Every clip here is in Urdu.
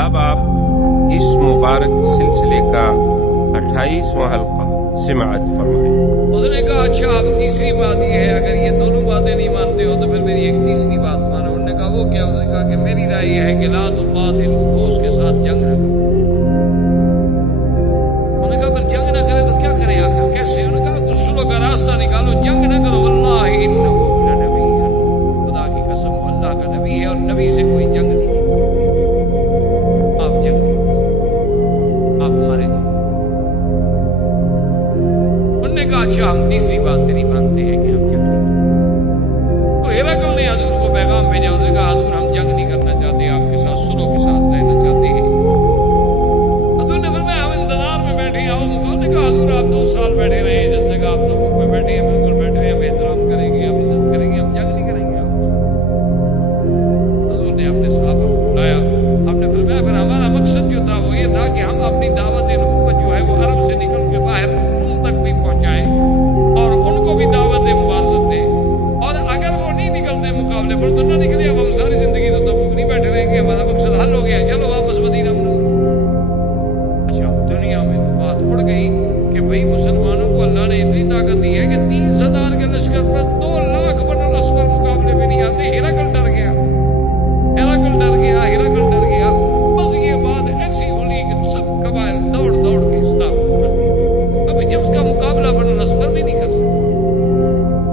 اب آپ اس مبارک سلسلے کا 28واں حلقہ سماعت فرمائیں۔ اس نے کہا اچھا اب تیسری بات یہ ہے، اگر یہ دونوں باتیں نہیں مانتے ہو تو پھر میری ایک تیسری بات مانو۔ انہوں نے کہا وہ کیا؟ اس نے کہا کہ میری رائے یہ ہے کہ لا تقاتلوا ہو، اس کے ساتھ جنگ نہ کرو۔ انہوں نے کہا پر جنگ نہ کرے تو کیا کریں آخر کیسے؟ انہوں نے کہا کچھ سلو کا راستہ نکالو، جنگ نہ کرو۔ واللہ انہ لنبی، خدا کی قسم اللہ کا نبی ہے اور نبی سے کوئی جنگ نہیں کی۔ آپ جنگ نہیں کر سکتے، آپ مارے نہیں۔ انہوں نے کہا اچھا ہم تیسری بات نہیں مانتے ہیں کہ ہم جنگ نہیں کرتے۔ تو ہرقل نے حضور کو پیغام بھیجا، اس نے کہا حضور ہم جنگ نہیں کرنا چاہتے، آپ کے ساتھ سلو کے ساتھ رہنا چاہتے ہیں۔ حضور نے فرمایا ہم انتظار میں بیٹھے ہیں۔ انہوں نے کہا حضور آپ 2 سال بیٹھے رہے، جس جگہ آپ تبوک میں بیٹھے ہیں بالکل بیٹھے ہیں، ہم احترام کریں گے، ہم عزت کریں گے، ہم جنگ نہیں کریں گے آپ کے ساتھ۔ حضور نے اپنے صحابہ کو بلایا، آپ نے فرمایا پھر ہمارا مقصد جو تھا وہ یہ تھا کہ ہم اپنی دعوت نبوت جو ہے وہ عرب سے نکل کے باہر ان تک بھی پہنچائیں اور ان کو بھی دعوت مبارزت دیں، اور اگر وہ نہیں نکلتے مقابلے پر تو نہ نکلے، اب ہم ساری زندگی تو تبوک نہیں بیٹھے رہیں گے، ہمارا مقصد حل ہو گیا، چلو واپس مدینہ منورہ۔ اچھا دنیا میں تو بات اڑ گئی کہ بھئی مسلمانوں کو اللہ نے اتنی طاقت دی ہے کہ 30,000 کے لشکر پر 2 لاکھ بن الاسفر مقابلے میں نہیں آتے۔ ہرقل ڈر گیا، ہرقل ڈر گیا، ہرقل ڈر گیا۔ بس یہ بات ایسی ہوئی کہ سب قبائل دوڑ دوڑ کے اسلام کو اب جب اس کا مقابلہ بن الاسفر بھی نہیں کر سکتا،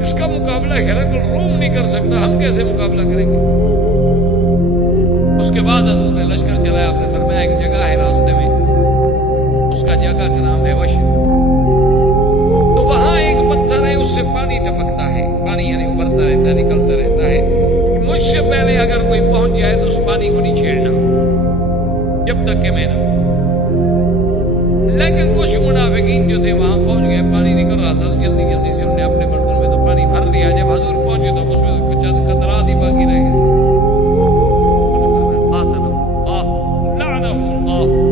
اس کا مقابلہ ہرقل روم نہیں کر سکتا، ہم کیسے مقابلہ کریں گے؟ اس کے بعد حضور نے لشکر چلایا، آپ نے فرمایا ایک جگہ ہے راستے میں، اس کا جگہ کا نام ہے وش، تو وہاں ایک پتھر ہے، اس سے پانی ٹپکتا ہے، پانی یعنی ابھرتا رہتا ہے، نکلتا رہتا ہے۔ مجھ سے پہلے اگر کوئی پہنچ جائے تو اس پانی کو نہیں چھیڑنا جب تک کہ میں نہ پہنچوں۔ لیکن کچھ منافقین جو تھے وہاں پہنچ گئے، پانی نکل رہا تھا، جلدی جلدی سے انہوں نے اپنے برتن میں تو پانی بھر لیا۔ جب حضور پہنچے تو اس میں کچھ قطرات ہی باقی رہ گئے۔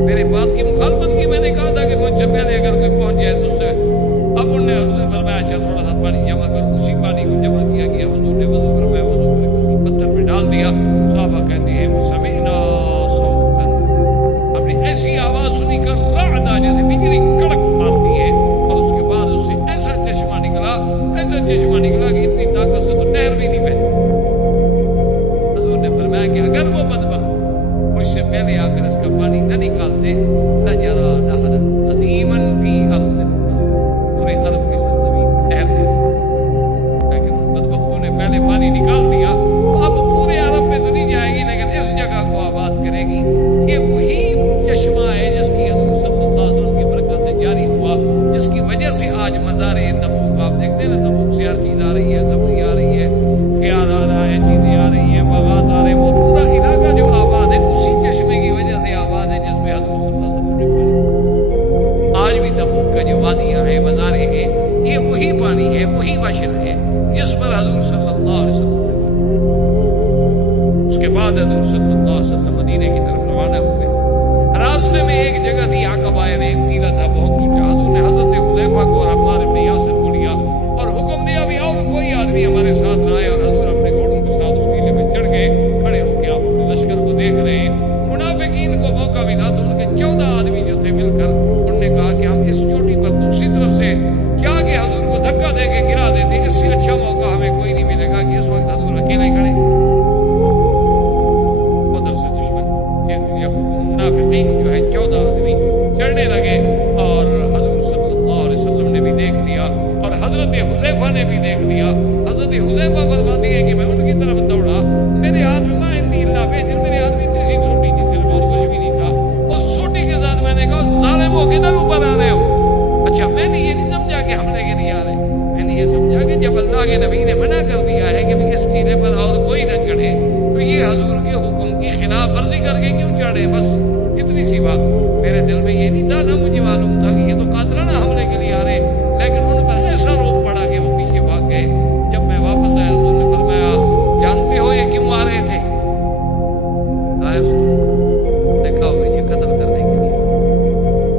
میرے بات کی مخالفت کی، میں نے کہا تھا کہ مجھ سے پہلے اگر کوئی پہنچ جائے تو اس سے اب انہوں نے فرمایا اچھا تھوڑا سا پانی جمع کرو۔ اسی پانی کو جمع کیا گیا، حضور نے وضو فرمایا، وضو کر کے اسی پتھر پہ ڈال دیا۔ صحابہ کہتے ہیں سمعنا صوتا، ہم نے ایسی آواز سنی کر رعدا جیسے بجلی کڑک مارتی ہے، اور اس کے بعد اس سے ایسا چشمہ نکلا کہ اتنی طاقت سے تو نہر بھی نہیں بہتی۔ حضور نے فرمایا کہ اگر وہ بدبخت مجھ سے پہلے آ کر اس کا پانی نہ نکالتے لجرا نہرا عظیما فی ارض، پورے عرب کی سرزمین نہر ہے، لیکن بدبختوں نے پہلے پانی نکال دیا تو اب پورے عرب میں تو نہیں جائے گی، لیکن اس جگہ کو آباد کرے گی۔ یہ وہی چشمہ ہے جس کی حضور صلی اللہ علیہ وسلم کی برکت سے جاری ہوا، جس کی وجہ سے آج مزار تبوک آپ دیکھتے ہیں نا، تبوک سے ہر چیز آ رہی ہے، سبزی آ رہی ہے، خیار آ رہا ہے، چیزیں آ رہی ہیں، باغات آ رہے ہیں، وہ پورا علاقہ جو آباد ہے اسی چشمے کی وجہ سے آباد ہے جس میں حضور صلی اللہ علیہ وسلم نے پانی۔ آج بھی تبوک کا جو وادیاں ہیں، مزاریں ہیں، یہ وہی پانی ہے، وہی وشر ہے جس پر حضور صلی اللہ علیہ وسلم نے پانی۔ اس کے بعد حضور صلی اللہ علیہ وسلم مدینے کی طرف روانہ ہوئے۔ راستے میں ایک جگہ تھی عقبہ، ایک ٹیلا تھا بہت اونچا۔ حضور نے حضرت حذیفہ کو اور عمار بن یاسر کو لیا اور حکم دیا بھی اور کوئی آدمی ہمارے ساتھ نہ آئے، اور حضور اپنے گھوڑوں کے ساتھ اس ٹیلے میں چڑھ گئے، کھڑے ہو کے آپ اپنے لشکر کو دیکھ رہے ہیں۔ منافقین کو موقع ملا تو ان کے 14 آدمی جو تھے مل کر انہوں نے کہا کہ ہم اس چوٹی پر دوسری طرف سے کیا کہ حضور کو دھکا دے کے گرا دیتے، اس سے اچھا موقع ہمیں کوئی نہیں ملے گا کہ اس وقت حضور اکیلے کھڑے۔ ادھر سے دشمن منافقین جو ہے 14 آدمی چڑھنے لگے، اور حضور صلی اللہ علیہ وسلم نے بھی دیکھ لیا اور حضرت حذیفہ نے بھی دیکھ لیا۔ حضرت حذیفہ فرماتے ہیں کہ میں ان کی طرف دوڑا، میرے ہاتھ میں ما عندی الا بیجر، میرے ہاتھ میں اتنی سی سوٹی تھی صرف، اور کچھ بھی نہیں تھا۔ اس سوٹی کے ساتھ میں نے کہا ظالموں کدھر اوپر آ رہے ہو؟ اچھا میں نے یہ نہیں سمجھا کہ حملے کے لیے آ رہے، میں نے یہ سمجھا کہ جب اللہ کے نبی نے منع کر دیا ہے کہ اس ٹیلے پر اور کوئی نہ چڑھے تو یہ حضور کے حکم کی خلاف ورزی کر کے کیوں چڑھے، بس اتنی سی بات۔ میرے دل میں یہ نہیں تھا، نہ مجھے معلوم تھا کہ یہ تو قاتلانہ حملے کے لیے آ رہے، لیکن ان پر ایسا روک پڑا کہ وہ پیچھے بھاگ گئے۔ جب میں واپس آیا حضور نے فرمایا جانتے ہو یہ کیوں آ رہے تھے؟ دیکھا ہو یہ قتل کرنے کے لیے،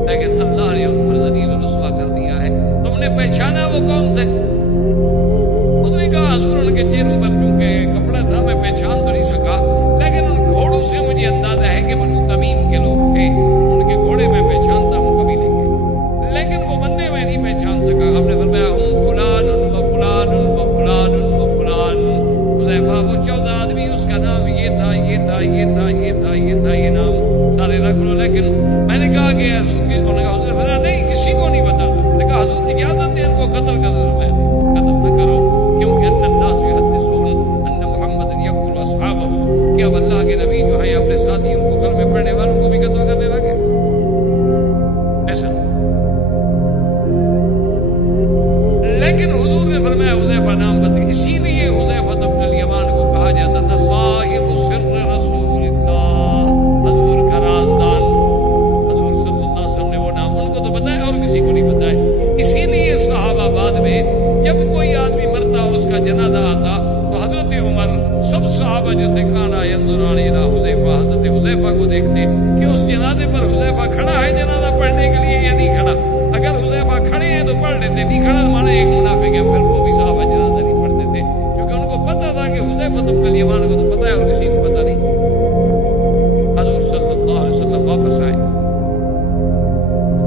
لیکن اللہ نے ان پر ذلیل و رسوا کر دیا ہے۔ تم نے پہچانا وہ کون تھے؟ اس نے کہا حضور ان کے چہروں پر چونکہ کپڑا تھا میں پہچان تو نہیں سکا، لیکن ان گھوڑوں سے مجھے اندازہ ہے کہ بنو تمیم کا جنازہ آتا تو حضرت عمر سب صحابہ جو تھے کانا ینظران الی حذیفہ، حضرت حذیفہ کو دیکھتے کہ اس جنازے پر حذیفہ کھڑا ہے جنازہ پڑھنے کے لیے یا نہیں کھڑا. اگر حذیفہ کھڑے ہیں تو پڑھ لیتے، نہیں کھڑا تو مانا ایک منافق ہے، پھر وہ بھی صحابہ جنازہ نہیں پڑھتے تھے، کیونکہ ان کو پتا تھا کہ حذیفہ بن الیمان کو تو پتا ہے اور کسی کو پتا نہیں. حضور صلی اللہ علیہ وسلم واپس آئے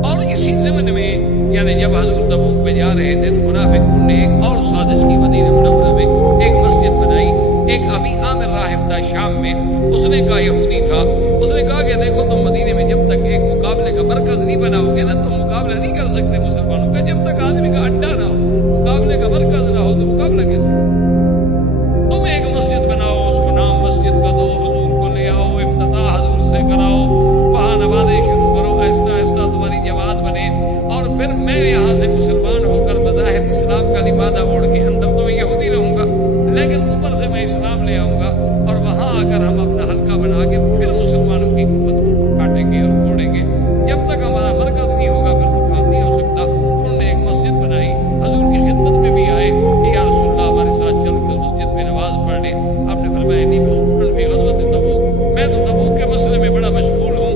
اور اسی زمن میں یعنی جب حضور تبوک پہ جا رہے تھے تو منافقون نے ایک اور سازش کی. مدینہ منورہ میں ایک مسجد بنائی. ایک ابھی عامر راہب تھا شام میں، اس نے کہا یہودی تھا، اس نے کہا کہ دیکھو تم مدینے میں جب تک ایک مقابلے کا مرکز نہیں بناؤ گے نا تم مقابلہ نہیں کر سکتے مسلمانوں کا. جب تک آدمی کا اڈا نہ ہو، مقابلے کا مرکز نہ ہو تو مقابلہ کیسے؟ تم ایک مسجد بناؤ، اس کو نام مسجد کا دو، حضور کو لے آؤ، افتتاح حضور سے کراؤ، وہاں نمازیں شروع کرو، آہستہ آہستہ تمہاری جماعت بنے، اور پھر میں یہاں سے مسلمان ہو کر بظاہر اسلام کا لبادہ اوڑھ کے اندر تو میں یہودی رہوں گا لیکن اوپر سے میں اسلام لے آؤں گا، اور وہاں آ کر ہم اپنا حلقہ بنا کے پھر مسلمانوں کی قوت کو کاٹیں گے اور توڑیں گے. جب تک ہمارا مرکز نہیں ہوگا پھر تو کام نہیں ہو سکتا. انہوں نے ایک مسجد بنائی، حضور کی خدمت میں بھی آئے کہ یا رسول اللہ ہمارے ساتھ چل کر مسجد میں نماز پڑھ لیں. آپ نے فرمایا نہیں مشغول فی غزوۃ تبوک، میں تو تبوک کے مسئلے میں بڑا مشغول ہوں،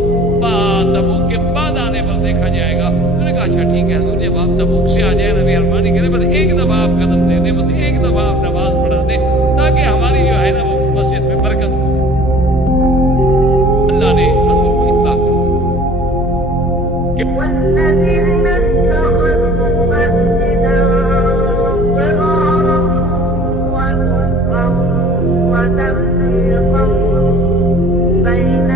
تبوک کے بعد آنے پر دیکھا جائے گا. انہوں نے کہا اچھا ٹھیک ہے حضور، جب آپ تبوک سے آ جائیں نبی مہربانی کریں بس ایک دفعہ آپ قدم دے دیں، بس ایک دفعہ آپ نماز پڑھا دیں تاکہ ہماری جو ہے نا وہ مسجد میں برکت ہو. اللہ نے حضور کو اطلاع کر دی. والذين اتخذوا مسجدا ضرارا وكفرا وتفريقا بين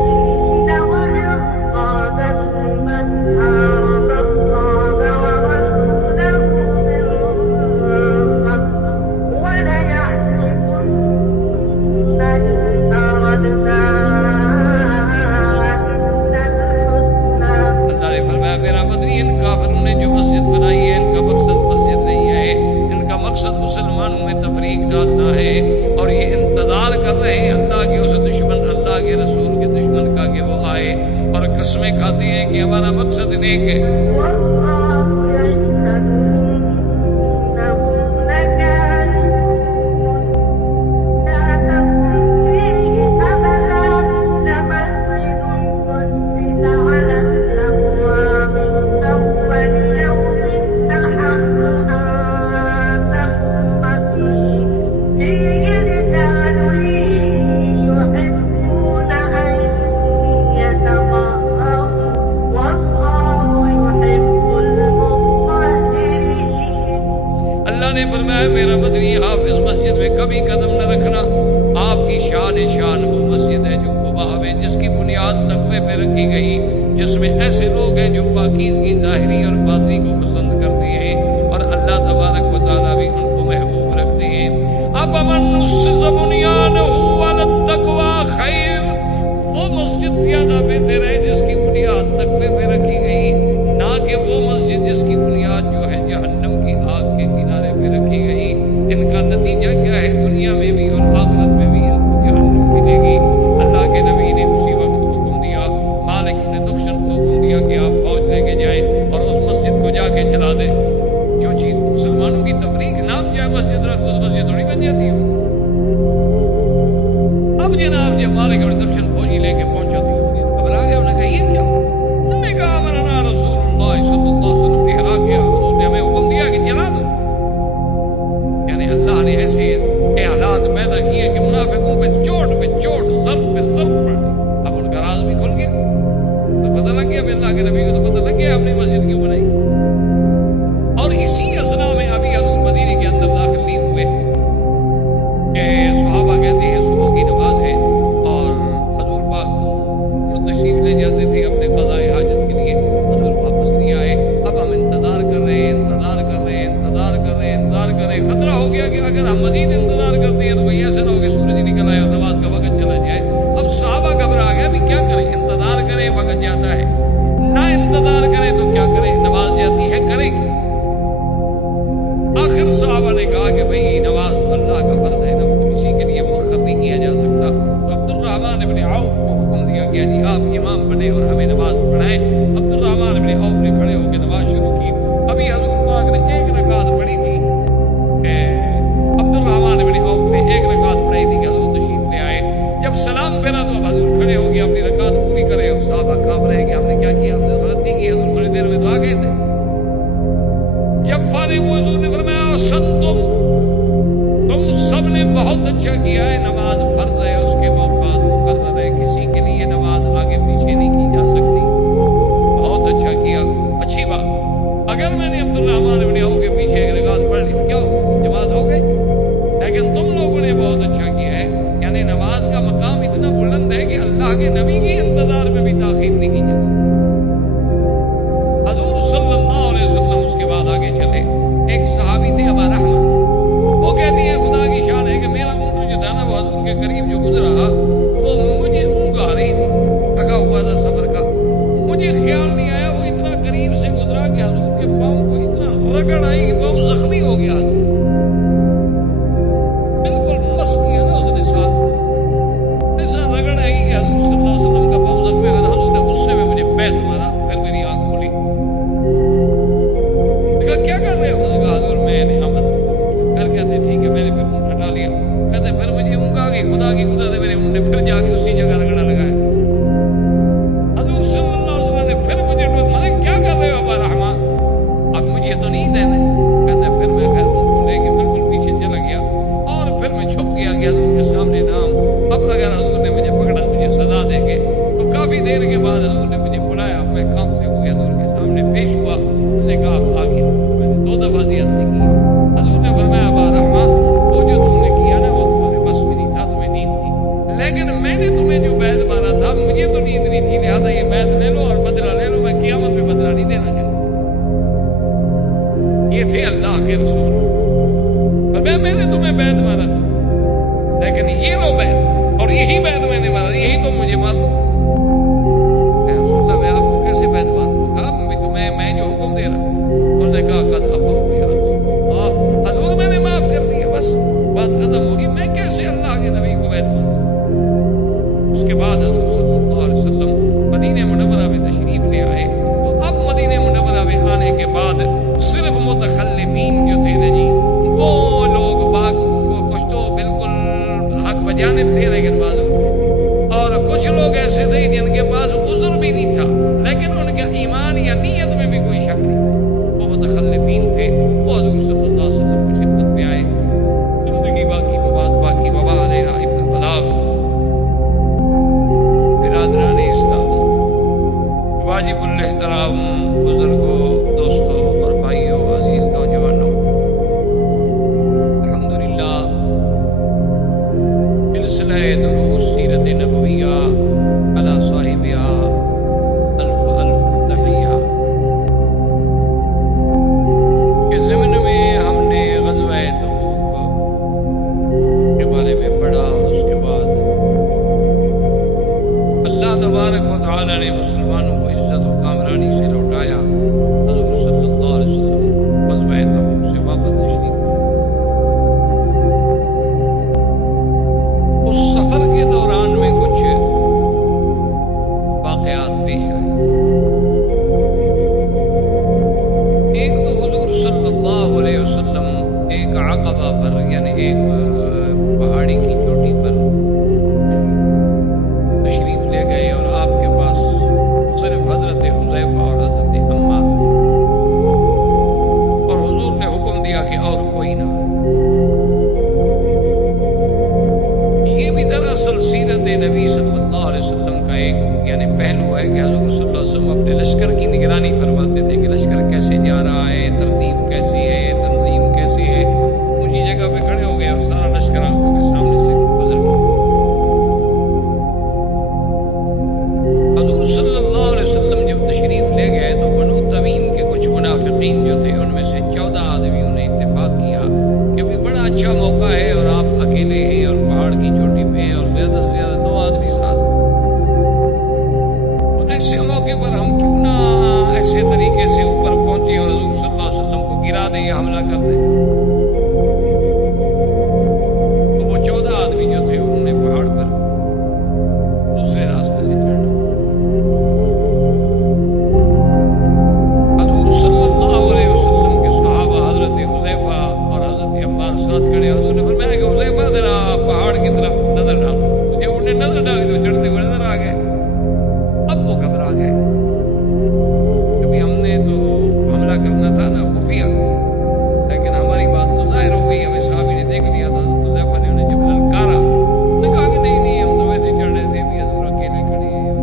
المؤمنين وإرصادا لمن حارب الله ورسوله من قبل وليحلفن إن أردنا إلا الحسنى. اللہ نے فرمایا میرا مدنی ان کافروں نے جو مسجد بنائی ہے ان کا مقصد مسجد نہیں ہے، ان کا مقصد مسلمانوں میں تفریق ڈالنا ہے، اور یہ انتظار کر رہے ہیں اللہ کے اس دشمن، اللہ کے رسول کے دشمن کا کہ وہ آئے، اور قسمیں کھاتے ہیں کہ ہمارا مقصد نیک ہے. والله يشهد إنهم لكاذبون. لا تكن فيه أبدا إلا مسجد أسس على التقوى من أول يوم أحق أن تقوم فيه رجال يحبون أن يتطهروا والله يحب المطهرين. اللہ نے فرمایا میرا مدنی آپ اس مسجد میں کبھی قدم نہ رکھنا. آپ کی شان وہ مسجد ہے جو قباء میں جس کی بنیاد تقوی پہ رکھی گئی، جس میں ایسے لوگ ہیں جو پاکیزگی ظاہری اور باطنی کو پسند کرتے ہیں، اور اللہ تبارک و تعالیٰ بھی ان کو محبوب رکھتے ہیں. افمن اسس بنیانہ علی التقوی خیر، وہ مسجد زیادہ بہتر ہے جس کی بنیاد تقوی پہ رکھی گئی، نہ کہ وہ مسجد جس کی بنیاد جو ہے جہنم کی آگ کے کنارے پہ رکھی گئی. ان کا نتیجہ کیا ہے؟ دنیا میں بھی اور آخرت میں بھی ان کو جہنم ملے گی. اللہ کے نبی نے اسی وقت حکم دیا، مالک نے دخشن کو حکم دیا کہ آپ فوج لے کے جائیں اور اس مسجد کو جا کے جلا دیں. جو چیز مسلمانوں کی تفریق نام چاہے مسجد رکھ دو تو مسجد تھوڑی بن جاتی ہے. اب جناب جب مالک نے دخشن فوجی لے کے پہنچا تو یہودی گھبرا گیا. انہوں نے کہا یہ کیا؟ انہوں نے کہا امرنا رسول اللہ صلی اللہ علیہ وسلم نے ہرا کیا، حضور نے ہمیں حکم دیا کہ جلا دو. یعنی اللہ نے ایسے حالات پیدا کیے کہ منافقوں پہ چوٹ ضرب پہ ضرب پڑ گئی. اب ان کا راز بھی کھل گیا تو پتہ لگ گیا، اللہ کے نبی کو تو پتہ لگ گیا اپنی مسجد کیوں بنائی. اور اسی اسنا میں ابھی حضور مدینے کے اندر داخل نہیں ہوئے کہ صحابہ کہتے ہیں صبح کی نماز ہے اور حضور پاک دور تشریف لے جاتے تھے اپنے قضائے حاجت کے لیے. حضور واپس نہیں آئے. اب ہم انتظار کر رہے ہیں. خطرہ ہو گیا کہ اگر ہم مزید انتظار کرتے ہیں تو کوئی ایسا نہ ہو کہ سورج ہی نکل آئے اور نماز کا وقت چلا جائے. اب صحابہ گھبرا گیا بھی کیا کریں؟ انتظار کریں وقت جاتا ہے، نہ انتظار کریں تو کیا کریں؟ نماز جاتی ہے، کریں گے. آخر صحابہ نے کہا کہ بھئی نماز تو اللہ کا فرض ہے نا، وہ تو کسی کے لیے مؤخر نہیں کیا جا سکتا. تو عبد الرحمن بن عوف کو حکم دیا گیا جی آپ امام بنے اور ہمیں نماز پڑھا پڑھائیں. عبد الرحمن بن عوف نے کھڑے ہو کے نماز شروع کی. ابھی حضور پاک نے ایک رکعت پڑھی تھی کہ عبد الرحمن بن عوف نے ایک رکعت پڑھی تھی کہ حضور تشریف لے آئے. جب سلام پھیرا تو اب حضور کھڑے ہو گئے اپنی رکعت پوری کرے اور صحابہ کانپ رہے کہ ہم نے کیا کیا, ہم نے غلطی کی. حضور تھوڑی دیر میں تو آ گئے تھے. جب فارغ ہوئے حضور نے فرمایا تم سب نے بہت اچھا کیا ہے. نماز فرض ہے, اس کے موقعات مقرر ہے, کسی کے لیے نماز آگے پیچھے نہیں کی جا سکتی. بہت اچھا کیا, اچھی بات. اگر میں نے عبد الرحمن بن عوف کے پیچھے ایک رکعت پڑھ لی تو کیا ہو, جماعت ہو گئی. لیکن تم لوگوں نے بہت اچھا کیا ہے. یعنی نماز کا مقام اتنا بلند ہے کہ اللہ کے نبی کے انتظار میں بھی تاخیر نہیں کی جا سکتی. حضور صلی اللہ علیہ وسلم اس کے بعد آگے چلے. ایک صحابی تھے ابا رحمہ, وہ کہتی ہے خدا کی شان ہے کہ میرا اونٹ جو تھا نا وہ حضور کے قریب جو گزرا تو مجھے اونگ آ رہی تھی, تھکا ہوا تھا سفر کا. مجھے خیال نہیں آیا وہ اتنا قریب سے گزرا کہ حضور کے پاؤں کو اتنا رگڑ آئی کہ پاؤں زخمی ہو گیا. بالکل مس کیا نا اس نے ساتھ, ایسا رگڑ آئی کہ حضور صلی اللہ علیہ وسلم کا پاؤں زخمی ہو گیا. حضور نے غصے میں مجھے بیت مارا. پھر میری آنکھ کھلی. کیا کر رہے ہو؟ حضور میں نے آمد کر کہتے ٹھیک ہے. میں نے پھر اونٹ ہٹا لیا. کہتے پھر مجھے اونگ آ گئی. خدا کی قدرت ہے میرے اونٹ نے پھر جا کے اسی جگہ رگڑا لگایا. حضور صلی اللہ علیہ وسلم نے پھر مجھے میں کیا کر رہے ہو ابا رحمہ, اب مجھے تو نہیں دینا. کہتے پھر میں خیر اونٹ کو لے کے بالکل پیچھے چلا گیا اور پھر میں چھپ گیا کہ حضور کے سامنے نام. اب اگر حضور نے مجھے پکڑا مجھے سزا دیں گے. تو کافی دیر کے بعد حضور نے مجھے بلایا. میں کانپتے ہوئے حضور کے سامنے پیش ہوا. میں نے کہا اب آ گیا. میں نے 2 دفعہ زیادتی کی. حضور نے فرمایا ابا رحمہ وہ جو تم نے کیا نا وہ تمہارے بس میں نہیں تھا, تمہیں نیند تھی. لیکن میں نے تمہیں جو بیعت مارا تھا مجھے تو نیند نہیں تھی, لہٰذا یہ بیعت لے لو اور بدلہ لے لو. میں قیامت میں بدلہ نہیں دینا چاہتا. یہ تھے اللہ کے رسول. میں نے تمہیں بیعت مارا تھا لیکن یہ لو بیعت, اور یہی بیعت میں نے مارا, یہی تم مجھے مار لو. رسول اللہ میں آپ کو کیسے بیعت ماروں؟ کہا تمہیں میں جو حکم دے رہا. انہوں نے کہا قد عفوت یا رسول اللہ, حضور میں نے معاف کر دیا, بس بات ختم ہوگی. میں کیسے اللہ کے نبی کو بیعت مار سکتا. اس کے بعد حضور صلی اللہ علیہ وسلم مدینہ منورہ میں تشریف لے آئے. تو اب مدینہ منورہ میں آنے کے بعد صرف متخلفین جو تھے نا جی, وہ لوگ کچھ تو بالکل حق بجانب تھے لیکن معذور تھے, اور کچھ لوگ ایسے تھے جن کے پاس عذر بھی نہیں تھا لیکن ان کا ایمان یا نیت میں بھی کوئی شک نہیں تھا. وہ متخلفین تھے. وہ حضور صلی اللہ علیہ وسلم کی خدمت میں آئے. زندگی باقی تو بات باقی. وبا علینا ابن البلاغ. برادران اسلام, واجب الاحترام بزرگوں, دوستوں اور بھائیوں, عزیز نوجوانوں, الحمدللہ سلسلہ دروس سیرت نبویہ علی صاحبہا الف الف تحیہ کے ضمن میں ہم نے غزوہ تبوک کے بارے میں پڑھا. اور اس کے بعد اللہ تبارک و تعالی نے مسلمانوں کو عزت و کامرانی سے لوٹایا. حضور صلی اللہ علیہ وسلم غزوہ تبوک سے واپس تشریف لائے. اس سفر کے دوران میں کچھ واقعات پیش آئے. ایک تو حضور صلی اللہ علیہ وسلم ایک عقبہ پر یعنی ایک پہاڑی کی چوٹی پر تشریف لے گئے اور آپ کے پاس صرف حضرت حذیفہ اور حضرت عمار تھے, اور حضور نے حکم دیا کہ اور کوئی نہ. یہ بھی دراصل سیرت نبی صلی اللہ علیہ وسلم کا ایک یعنی پہلو ہے کہ حضور صلی اللہ علیہ وسلم اپنے لشکر کی نگرانی فرماتے تھے کہ لشکر کیسے جا رہا ہے, ترتیب کیسی ہے, تنظیم کیسی ہے. اونچی جگہ پہ کھڑے ہو گئے اور سارا لشکر آنکھوں کے سامنے سے گزر گیا. حضور صلی اللہ علیہ وسلم جب تشریف لے گئے تو بنو تمیم کے کچھ منافقین جو تھے ان میں سے 14 آدمیوں نے اتفاق کیا کہ بھی بڑا اچھا موقع ہے اور آپ اکیلے ہیں اور پہاڑ کی چوٹی پہ ہیں اور زیادہ سے زیادہ 2 آدمی ساتھ. تو ایسے موقع پر ہم کیوں نہ ایسے طریقے سے اوپر پہنچے اور حضور صلی اللہ علیہ وسلم کو گرا دیں یا حملہ کر دیں. تو وہ 14 آدمی جو تھے انہوں نے پہاڑ پر دوسرے راستے سے چڑھنا. آ گئے. کبھی ہم نے تو حملہ کرنا تھا نا خفیہ، لیکن ہماری بات تو ظاہر ہو گئی. ہمیں صحابی نے دیکھ لیا تھا. تو حذیفہ نے انہیں جب للکارا، نے کہا کہ نہیں نہیں، ہم تو ویسے چڑھ رہے تھے، بھی حضور اکیلے کھڑے ہیں.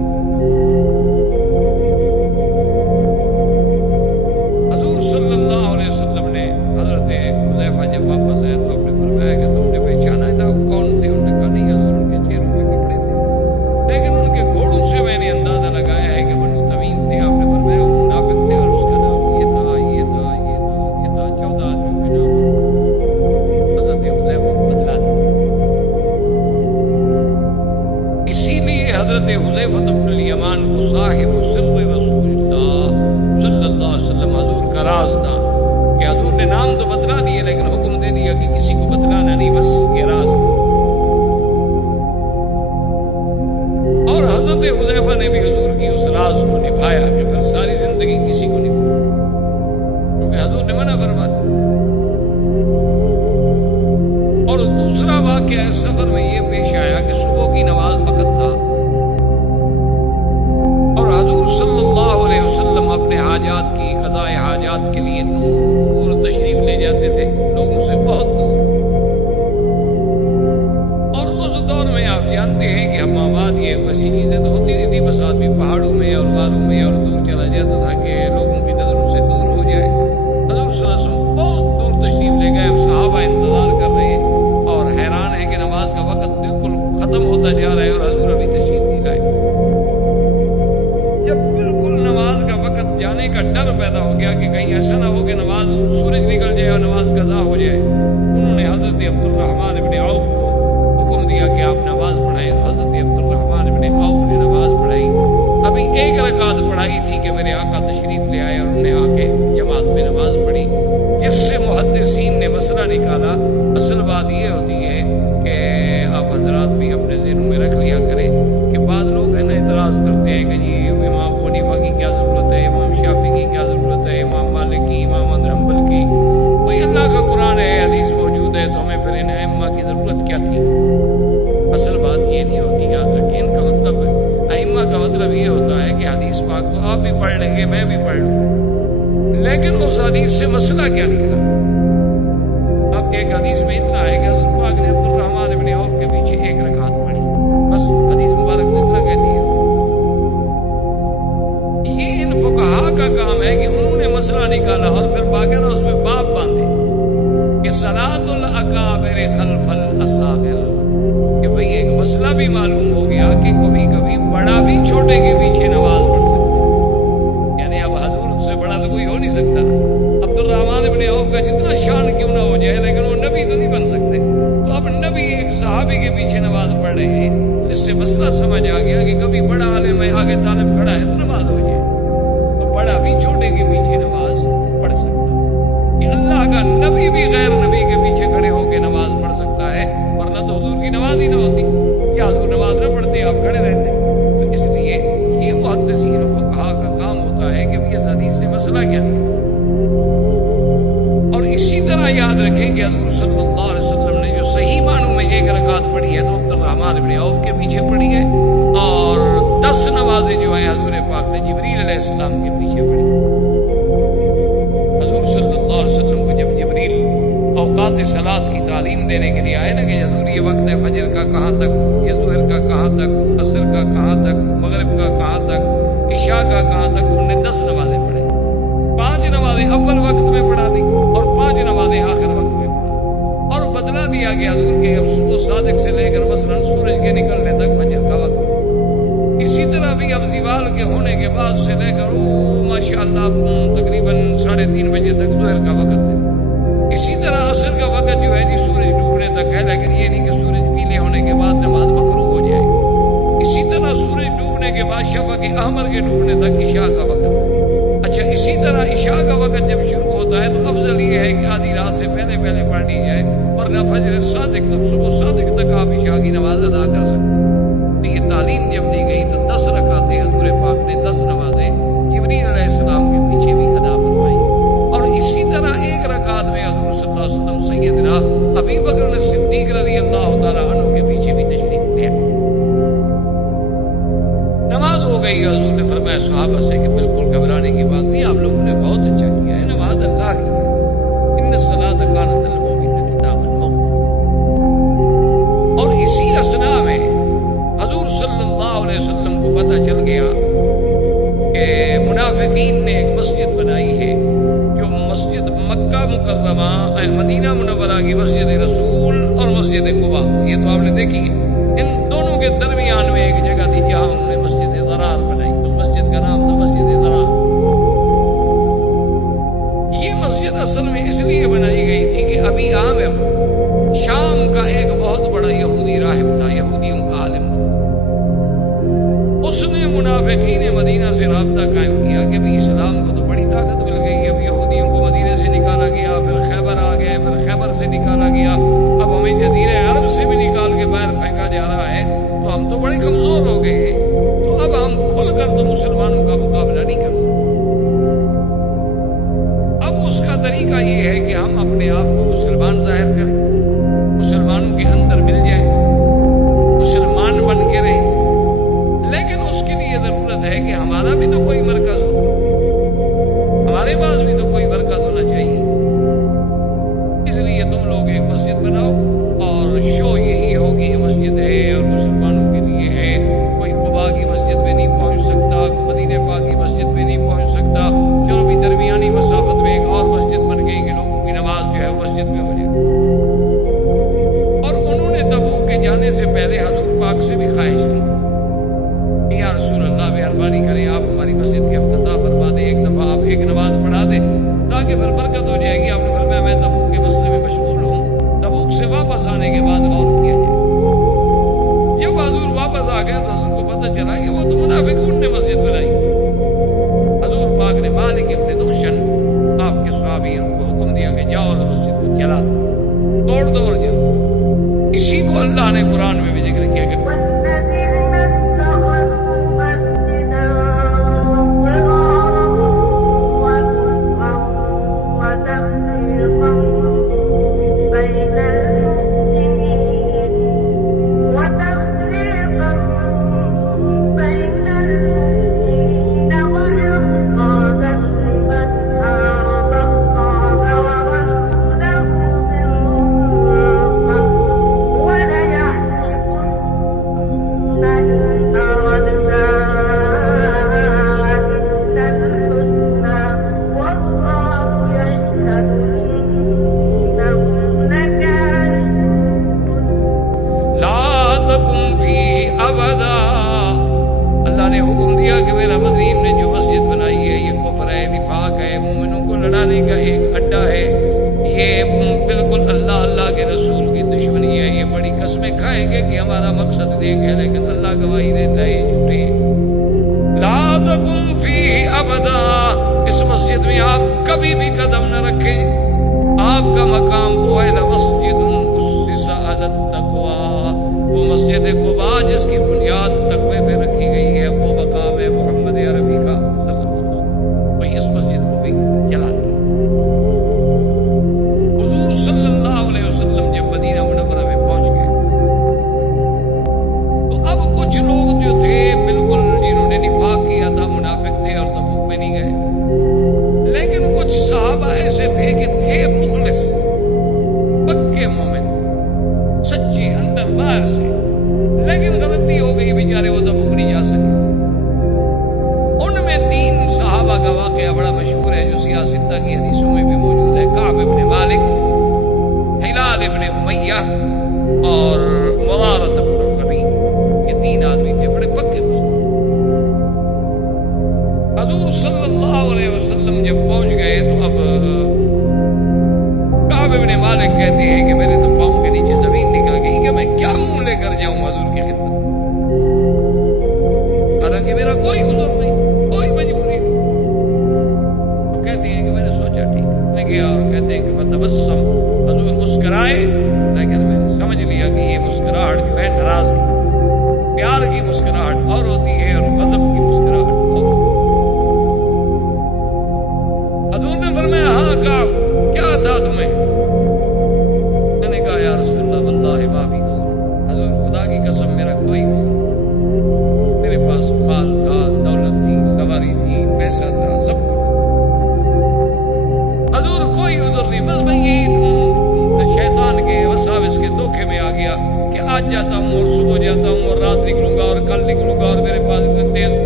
حضور صلی اللہ علیہ وسلم نے حضرت حذیفہ جب واپس آئے تو آپ نے فرمایا کہ تم نے پہچانا تھا وہ کون تھے؟ انہوں نے کہا نہیں حضور، ان کے چہروں پہ کپڑے تھے، لیکن ان کے گھوڑوں سے میں نے اندازہ لگایا ہے کہ بنو تمیم تھے. آپ نے فرمایا وہ منافق تھے اور اس کا نام یہ تھا یہ تھا یہ تھا یہ تھا. 14 آدمیوں کے نام حضرت حذیفہ کو بتلا دیا. اسی لیے حضرت حذیفہ بن الیمان کو صاحب سر رسول اللہ صلی اللہ علیہ وسلم، حضور کا رازدان، کہ حضور نے نام تو بتلا دیے لیکن حکم دے دیا کہ کسی کو بتلانا نہیں، بس یہ راز. اور حضرت حذیفہ نے بھی حضور کی اس راز کو نبھایا کہ پھر ساری زندگی کسی کو نہیں بتایا، کیونکہ حضور نے منع فرما دیا. اور دوسرا واقعہ سفر میں یہ پیش آیا کہ صبح کی نماز وقت تھا اور حضور صلی اللہ علیہ وسلم اپنے حاجات کی قضاء حاجات کے لیے دور تشریف لے جاتے تھے، لوگوں سے بہت دور. اور اس دور میں آپ جانتے ہیں کہ ہم آباد یہ ویسی چیزیں تو ہوتی نہیں تھی، بس آدمی پہاڑوں میں اور غاروں میں اور دور چلا جاتا تھا کہ لوگوں کی نظروں سے دور ہو جائے. حضور صلی اللہ علیہ وسلم بہت دور تشریف لے گئے. صحابہ انتظار کر رہے ہیں اور حیران ہے کہ نماز کا وقت بالکل ختم ہوتا جا رہا ہے اور حضور ابھی تشریف نہیں لائے. جب بالکل نماز کا وقت جانے کا ڈر پیدا ہو گیا کہ کہیں ایسا نہ ہو کہ نماز سورج نکل جائے اور نماز قضا ہو جائے، انہوں نے حضرت عبد الرحمن ابن عوف کو حکم دیا کہ آپ نماز پڑھائیں. تو حضرت عبد الرحمن ابن عوف نے نماز پڑھائی. ابھی ایک رکعت پڑھائی تھی کہ میرے آقا تشریف لے آئے اور انہوں نے آ کے جماعت میں نماز پڑھی، جس سے محدثین نے مسئلہ نکالا. اصل بات یہ ہوتی ہے کہ آپ حضرات بھی اپنے ذہنوں میں رکھ لیا کریں کہ بعض لوگ ہیں نا اعتراض کرتے ہیں کہ جی امام ابو حنیفہ کی کیا ضرورت ہے، امام شافعی کی کیا ضرورت ہے، امام مالک کی، امام احمد حنبل کی. بھئی اللہ کا قرآن ہے، حدیث موجود ہے، تو ہمیں پھر ان ائمہ کی ضرورت کیا تھی؟ اصل بات یہ نہیں ہوتی، یاد رکھیں. ان کا مطلب ائمہ کا مطلب یہ ہوتا ہے کہ حدیث پاک تو آپ بھی پڑھ لیں گے، میں بھی پڑھ لوں، لیکن اس حدیث سے مسئلہ کیا نکلا؟ اب ایک حدیث میں اتنا ہے کہ حضور پاک نے عبد الرحمن ابن عوف کے پیچھے ایک رکعت پڑھی، بس حدیث مبارک نے اتنا کہتی ہے. یہ ان فقہا کا کام ہے کہ انہوں نے مسئلہ نکالا اور پھر باقاعدہ اس میں باب باندھے کہ صلاۃ الاکابر خلف الاصاغر، کہ بھئی ایک مسئلہ بھی معلوم ہو گیا کہ کبھی کبھی بڑا بھی چھوٹے کے پیچھے نماز پڑھ سکتا ہے. یعنی اب حضور سے بڑا تو کوئی ہو نہیں سکتا نا. عبد الرحمن ابن عوف کا جتنا شان کیوں نہ ہو جائے لیکن وہ نبی تو نہیں بن سکتے. تو اب نبی ایک صحابی کے پیچھے نماز پڑھ رہے ہیں تو اس سے مسئلہ سمجھ آ گیا کہ کبھی بڑا عالم ہے آگے طالب کھڑا ہے تو نماز ہو جائے، تو بڑا بھی چھوٹے کے پیچھے نماز پڑھ سکتا ہے. کہ اللہ کا نبی بھی غیر نبی کے پیچھے کھڑے ہو کے نماز پڑھ سکتا ہے، ورنہ تو حضور کی نماز ہی نہ ہوتی، یا حضور نماز نہ پڑھتے آپ کھڑے رہتے. تو اس لیے یہ محدثین و فقہا کا کام ہوتا ہے کہ اس حدیث سے مسئلہ کیا نکلا. اور اسی طرح یاد رکھیں کہ حضور صلی اللہ علیہ وسلم نے جو صحیح معنوں میں ایک رکعت پڑھی ہے تو عبد الرحمن ابن عوف کے پیچھے پڑھی ہے، اور 10 نمازیں جو ہیں حضور پاک نے جبریل علیہ السلام کے پیچھے پڑھی. حضور صلی اللہ علیہ وسلم کو جب جبریل اوقات صلاۃ کی تعلیم دینے کے لیے آئے نا کہ حضور یہ وقت ہے فجر کا کہاں تک، یہ ظہر کا کہاں تک، عصر کا کہاں تک، مغرب کا کہاں تک، عشاء کا کہاں تک، انہوں نے 10 نمازیں پڑھی. 5 نمازیں اول وقت میں پڑھا دی اور 5 نمازیں آخر وقت میں پڑھا، اور بدلا دیا گیا حضور کے اب صبح صادق سے لے کر مثلا سورج کے نکلنے تک فجر کا وقت. اسی طرح بھی اب زوال کے ہونے کے بعد سے لے کر ماشاءاللہ تقریباً 3:30 بجے تک ظہر کا وقت ہے. اسی طرح عصر کا وقت جو ہے جی سورج ڈوبنے تک ہے، لیکن یہ نہیں کہ سورج پیلے ہونے کے بعد نماز مکروہ ہو جائے. اسی طرح سورج ڈوبنے کے بعد شفق احمر کے ڈوبنے تک عشاء کا وقت ہے. اچھا اسی طرح عشاء کا وقت جب شروع ہوتا ہے تو افضل یہ ہے کہ آدھی رات سے پہلے پڑھ لی جائے، ورنہ فجر صادق صبح صادق تک آپ عشاء کی نماز ادا کر سکتے ہیں. تو یہ تعلیم جب دی گئی تو 10 رکعتیں حضور پاک نے 10 نمازیں جبریل علیہ السلام کے پیچھے بھی ادا فرمائی. اور اسی طرح ایک رکعت میں حضور صلی اللہ علیہ وسلم سیدنا ابی بکر صدیق رضی اللہ تعالیٰ عنہ کے پیچھے بھی تشریف لے آئے. نماز ہو گئی، حضور نے فرمایا فرمایا صحابہ سے کہ بالکل گھبرانے کی بات نہیں، آپ لوگوں نے بہت اچھا کیا ہے، نماز اللہ کی ہے، ان الصلاۃ کانت للمؤمنین کتابا موقوتا۔ اور اسی اثنا میں حضور صلی اللہ علیہ وسلم کو پتہ چل گیا کہ منافقین نے ایک مسجد بنائی ہے جو مسجد مکہ مکرمہ مدینہ منورہ کی مسجد رسول اور مسجد قباء، یہ تو آپ نے دیکھی ہے، ان دونوں کے درمیان میں ایک جگہ تھی جہاں انہوں نے مسجد ضرار بنائی، اس مسجد کا نام تھا مسجد ضرار۔ یہ مسجد اصل میں اس لیے بنائی گئی تھی کہ ابی عامر شام کا ایک بہت بڑا یہودی راہب تھا، یہودیوں کا عالم تھا، اس نے منافقین مدینہ سے رابطہ قائم کیا کہ بھی اسلام کو تو بڑی طاقت مل گئی، اب یہودیوں کو مدینہ سے نکالا گیا، پھر خیبر آ گئے، پھر خیبر سے نکالا گیا، اب ہمیں جزیرہ عرب سے بھی نکال کے باہر پھینکا جا رہا ہے، تو ہم تو بڑے کمزور ہو گئے ہیں، تو اب ہم کھل کر تو مسلمانوں کا مقابلہ نہیں کر سکتے۔ اب اس کا طریقہ یہ ہے کہ ہم اپنے آپ کو مسلمان ظاہر کریں، مسلمانوں کے اندر مل جائیں، مسلمان بن کے رہیں، لیکن اس کے لیے ضرورت ہے کہ ہمارا بھی تو کوئی مرکز ہو، ہمارے پاس بھی تو کوئی مرکز ہونا چاہیے، اس لیے تم لوگ ایک مسجد بناؤ اور شو یہی ہو کہ یہ مسجد ہے اور مسلمانوں کے لیے ہے، کوئی قباء کی مسجد میں نہیں پہنچ سکتا، مدینہ پاک کی مسجد میں نہیں پہنچ سکتا، چلو بھی درمیانی مسافت میں ایک اور مسجد بن گئی کہ لوگوں کی نماز جو ہے مسجد میں ہو جائے۔ اور انہوں نے تبوک کے جانے سے پہلے حضور پاک سے بھی خواہش کی تھی، یا رسول اللہ مہربانی کریں آپ ہماری مسجد کی افتتاح فرما دیں، ایک دفعہ آپ ایک نماز پڑھا دیں تاکہ پھر برکت ہو جائے گی۔ آپ نے فرمایا میں تبوک کے مسئلے میں مشغول ہوں، تبوک سے واپس آنے کے بعد غور کیا جائے۔ جب حضور واپس آ گیا تو حضور کو پتہ چلا کہ وہ تو منافقون نے مسجد بنائی۔ حضور پاک نے مالک ابن دخشن آپ کے صحابیوں کو حکم دیا کہ جاؤ اور مسجد کو جلا دو، توڑ دو اور جلا دو۔ اسی کو اللہ نے قرآن میں بھی ذکر کیا کہ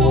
2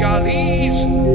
40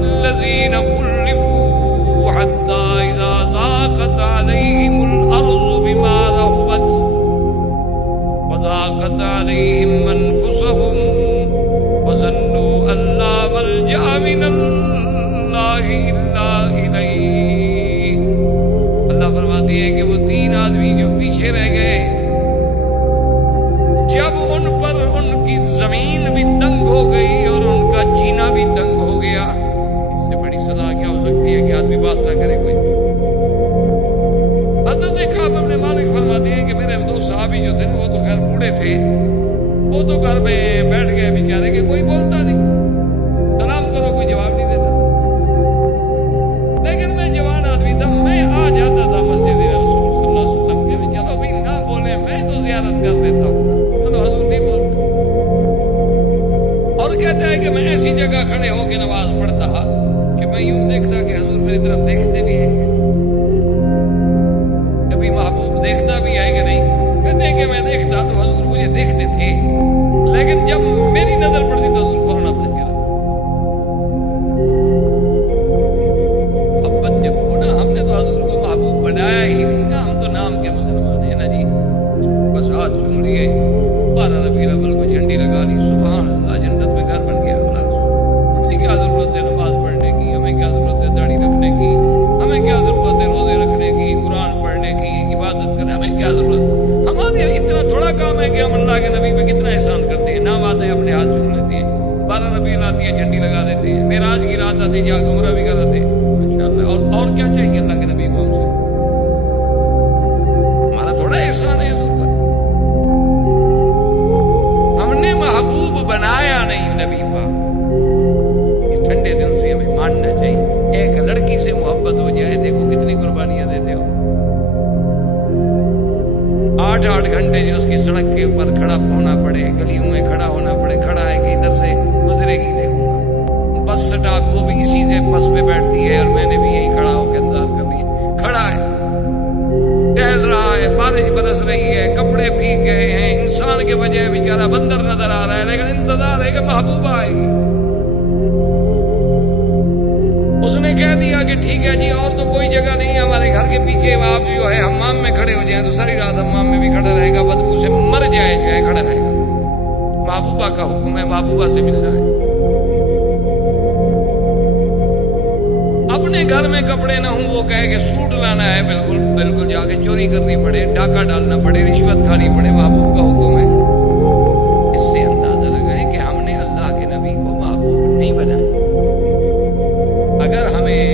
الذين خلفوا حتى إذا ضاقت عليهم الأرض بما رحبت وضاقت عليهم أنفسهم وظنوا أن لا ملجأ من الله إلا إليه. اللہ فرماتی ہے کہ وہ 3 آدمی جو پیچھے رہ گئے، جب ان پر ان کی زمین بھی تنگ ہو گئی اور ان کا جینا بھی تنگ ہو گیا، اس سے بڑی سزا کیا ہو سکتی ہے کہ آدمی بات نہ کرے کوئی. حضرت کعب بن مالک فرماتے ہیں کہ میرے 2 صحابی جو تھے وہ تو خیر بوڑھے تھے، وہ تو گھر میں بیٹھ گئے بیچارے کہ کوئی بولتا نہیں، سلام کرو کوئی جواب نہیں دیتا. لیکن میں جوان آدمی تھا، میں آ جاتا تھا مسجد رسول صلی اللہ علیہ وسلم کے، چلو بھی نہ بولے میں تو زیارت کر دیتا ہوں، چلو حضور نہیں بولتے. اور کہتا ہے کہ میں ایسی جگہ کھڑے ہو کے نماز پڑھتا کہ میں یوں دیکھتا کہ حضور میری طرف دیکھتے بھی ہیں، کبھی محبوب دیکھتا بھی ہے کہ نہیں. کہتے ہیں کہ میں دیکھتا تو حضور مجھے دیکھتے تھے، لیکن جب میری نظر پڑتی تو حضور فوراً اپنا چہرہ. محبت جب ہو نا، ہم نے تو حضور کو محبوب بنایا ہی نہیں نا، ہم تو نام کے مسلمان ہیں نا جی. بس ہاتھ چوم لیے، 12 ربیع الاول کو جھنڈی لگا لی، سبحان اللہ جنت میں گھر بن گیا. خلاص ہمیں کیا ضرورت ہے نماز پڑھنے کی، ہمیں کیا ضرورت ہے داڑھی رکھنے کی، ہمیں کیا ضرورت ہے روزے رکھنے کی، قرآن پڑھنے کی، عبادت کرنے، ہمیں کیا ضرورت. ہمارے اتنا تھوڑا کام ہے کہ ہم اللہ کے نبی پہ کتنا احسان کرتے ہیں. نام آتے ہیں اپنے ہاتھ چوم لیتے ہیں، 12 ربیع آتی ہے جھنڈی لگا دیتے ہیں، معراج کی رات آتی ہے جا کے عمرہ بھی کر دیتے ہیں. ماشاءاللہ. اور کیا چاہیے اللہ کے نبی کو ہم سے؟ ہمارا تھوڑا احسان ہے حضور پر. ہم نے محبوب بنایا نہیں نبی پاک. یہ ٹھنڈے دل سے ہمیں ماننا چاہیے. ایک لڑکی سے محبت ہو جائے، دیکھو کتنی قربانیاں دیتے ہو. 8 گھنٹے جو اس کی سڑک کے اوپر کھڑا ہونا پڑے، گلیوں میں کھڑا ہونا پڑے، کھڑا ہے کہ ادھر سے گزرے گی دیکھوں گا. بس سٹاپ وہ بھی اسی سے بس پہ بیٹھتی ہے اور میں نے بھی یہی کھڑا ہو کے انتظار کر لیا. کھڑا ہے ٹہل رہا ہے، بارش برس رہی ہے، کپڑے بھیگ گئے ہیں، انسان کے بجائے بیچارہ بندر نظر آ رہا ہے، لیکن انتظار ہے کہ محبوبہ آئے گی۔ اس نے کہہ دیا کہ ٹھیک ہے جی، اور تو کوئی جگہ نہیں ہے ہمارے گھر کے پیچھے، آپ جو ہے حمام میں کھڑے ہو جائیں تو ساری رات حمام میں بھی کھڑا رہے گا، بدبو سے مر جائے جو ہے کھڑا رہے گا۔ محبوبہ کا حکم ہے، محبوبہ سے ملنا ہے۔ اپنے گھر میں کپڑے نہ ہوں، وہ کہے کہ سوٹ لانا ہے، بالکل بالکل جا کے چوری کرنی پڑے، ڈاکہ ڈالنا پڑے، رشوت کھانی پڑے، محبوب کا حکم ہے۔ اس سے اندازہ لگائیں کہ ہم نے اللہ کے نبی کو محبوب نہیں بنایا۔ اگر ہمیں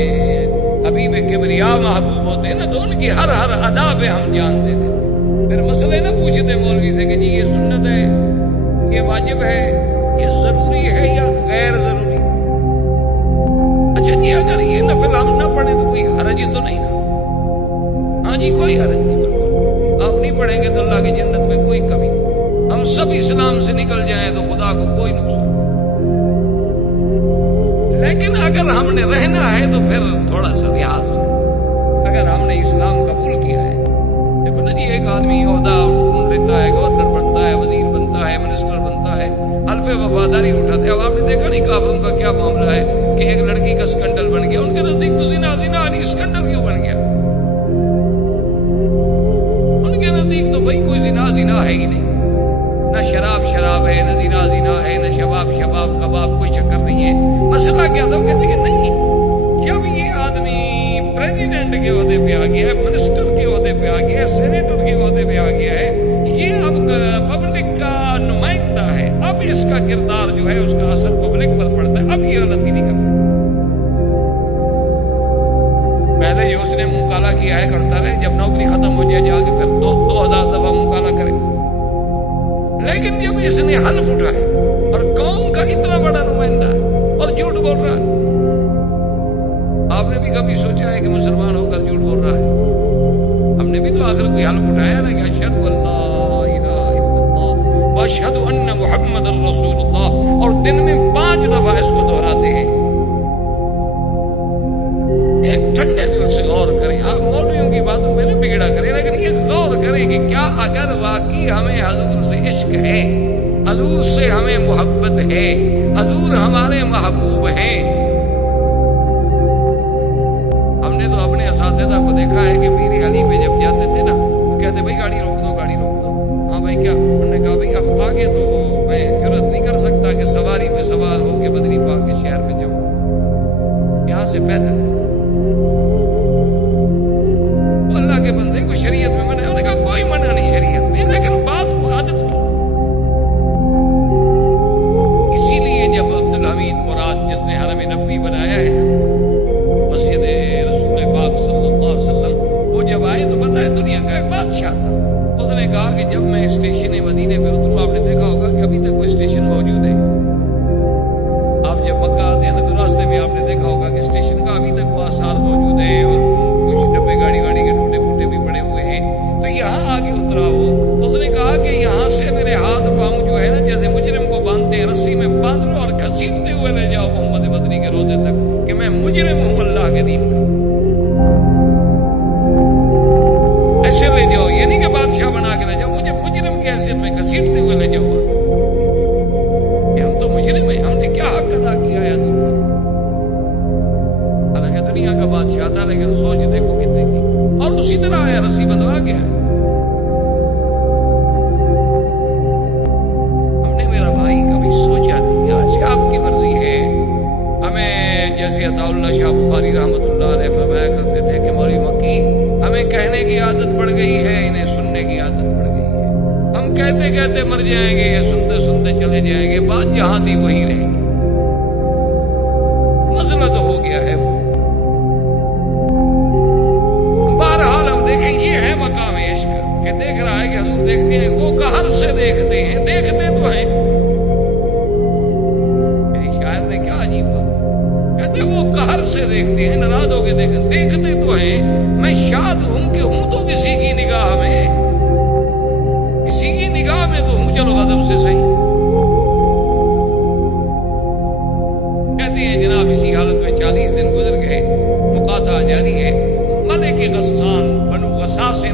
حبیب کبریا محبوب ہوتے نا تو ان کی ہر ادا پہ ہم جان دیتے، پھر مسئلے نہ پوچھتے مولوی سے کہ جی یہ سنت ہے، یہ واجب ہے، یہ ضروری ہے یا غیر ضروری۔ اچھا جی، اگر یہ نفل ہم نہ پڑھیں تو کوئی حرج تو نہیں نا؟ ہاں جی، کوئی حرج نہیں، بالکل آپ نہیں پڑھیں گے تو اللہ کی جنت میں کوئی کمی نہیں۔ ہم سب اسلام سے نکل جائیں تو خدا کو کوئی نقصان، لیکن اگر ہم نے رہنا ہے تو پھر تھوڑا سا لحاظ کریں۔ اگر ہم نے اسلام قبول کیا ہے، دیکھو نا جی، ایک آدمی عہدہ لیتا ہے، گورنر بنتا ہے، وزیر بنتا ہے، منسٹر بنتا ہے، حلف وفاداری اٹھاتے ہیں۔ اب آپ نے دیکھا نہیں کافروں کا کیا معاملہ ہے کہ ایک لڑکی کا اسکینڈل بن گیا، ان کے نزدیک تو زنا نہیں، اسکینڈل کیوں بن گیا؟ ان کے نزدیک تو بھائی کوئی زنا ہے ہی نہیں، نہ شراب ہے، نہ زنا ہے، نہ شباب کباب، کوئی چکر نہیں ہے۔ مسئلہ کیا تھا؟ کہتے کہ نہیں، جب یہ آدمی پریزیڈنٹ کے عہدے پہ آ گیا ہے، منسٹر کے عہدے پہ آ گیا ہے، سینیٹر کے عہدے پہ آ گیا ہے، یہ اب پبلک کا نمائندہ ہے، اب اس کا کردار جو ہے، اس کا اثر پبلک پر پڑتا ہے، اب یہ غلطی نہیں کر سکتا۔ پہلے جو اس نے منہ کالا کیا ہے کرتا رہے، جب نوکری ختم ہو جائے جا کے پھر 2000 دفعہ منہ کالا کرے۔ لیکن جب اس نے حلف اٹھائے اور قوم کا اتنا بڑا نمائندہ اور جھوٹ بول رہا ہے، آپ نے بھی کبھی سوچا ہے کہ مسلمان ہو کر جھوٹ بول رہا ہے؟ ہم نے بھی تو آخر کوئی حلف اٹھایا نا کہ اشہد ان لا الہ الا اللہ واشہد ان محمد رسول اللہ، اور دن میں 5 دفعہ اس کو دہراتے ہیں۔ ایک ٹھنڈے دل سے غور کریں، آپ مولویوں کی باتوں میں نہ بگڑا کریں، لیکن یہ غور کریں کہ کیا اگر واقعی ہمیں حضور سے عشق ہے، حضور سے ہمیں محبت ہے، حضور ہمارے محبوب ہیں۔ ہم نے تو اپنے اساتذہ کو دیکھا ہے کہ پیر علی پہ جب جاتے تھے نا تو کہتے بھائی گاڑی روک دو، گاڑی روک دو۔ ہاں بھائی کیا؟ انہوں نے کہا بھائی اب آگے تو میں جرأت نہیں کر سکتا کہ سواری پہ سوار ہو کے بدری پاک کے شہر پہ جاؤں، یہاں سے پیدل۔ اللہ کے بندے کو شریعت میں منع، انہوں نے کہا کوئی منع نہیں شریعت میں، لیکن بات ادب کی۔ اسی لیے جب عبدالحمید مراد جس نے حرم نبوی بنایا ہے، مسجد رسول پاک صلی اللہ علیہ وسلم، وہ جب آئے تو پتہ ہے دنیا کا ایک بادشاہ تھا۔ اس نے کہا کہ جب میں اسٹیشن مدینے پہ اتروں، آپ نے دیکھا ہوگا کہ ابھی تک وہ اسٹیشن موجود ہے۔ آپ جب مکہ آتے ہیں تو راستے میں آپ نے دیکھا ہوگا کہ اسٹیشن کا ابھی تک وہ آثار موجود ہے، اور کچھ ڈبے گاڑی کے ٹوٹے پھوٹے بھی پڑے ہوئے ہیں۔ تو یہاں آگے اترا ہو تو اس نے کہا کہ یہاں سے میرے ہاتھ پاؤں جو ہے نا، جیسے مجرم کو باندھتے ہیں رسی میں باندھ لو اور گھسیٹتے ہوئے لے جاؤ محمد مدنی کے روضے تک کہ میں مجرم ہوں اللہ کے دین کا، ایسے لے جاؤ، یہ نہیں کہ بادشاہ بنا کے لے جاؤ، مجھے مجرم کی حیثیت میں گھسیٹتے ہوئے لے جاؤ۔ ہم تو مجرم ہیں، ہم نے کیا حق ادا کیا ہے حضور کا؟ حالانکہ دنیا کا بادشاہ تھا، لیکن سوچ دیکھو کتنی تھی، اور اسی طرح آیا، رسی بندھوا گیا ہے۔ ہم نے میرا بھائی کبھی سوچا نہیں، آج آپ کی مرضی ہے۔ ہمیں جیسے عطا اللہ شاہ بخاری رحمۃ اللہ علیہ فرمایا کرتے تھے کہ مولوی مکی ہمیں کہنے کی عادت پڑ گئی ہے، انہیں سننے کی عادت پڑ گئی ہے، ہم کہتے کہتے مر جائیں گے، سنتے سنتے چلے جائیں گے، بات جہاں تھی وہی رہے گی۔ مسئلہ تو ہو گیا ہے وہ۔ بہرحال اب دیکھیں، یہ ہے مقام عشق کہ دیکھ رہا ہے کہ حضور دیکھتے ہیں، وہ قہر سے دیکھتے ہیں، دیکھتے تو ہیں۔ میری شاعر نے کیا عجیب بات کہتے، وہ قہر سے دیکھتے ہیں، ناراض ہو کے دیکھتے تو ہیں، میں شاد ہوں کہ ہوں تو کسی کی نگاہ میں، کسی کی نگاہ میں تو ہوں، چلو غضب سے صحیح۔ کہتے ہیں جناب اسی حالت میں 40 دن گزر گئے، مقاطعہ جاری ہے۔ ملک غسان بنو غساس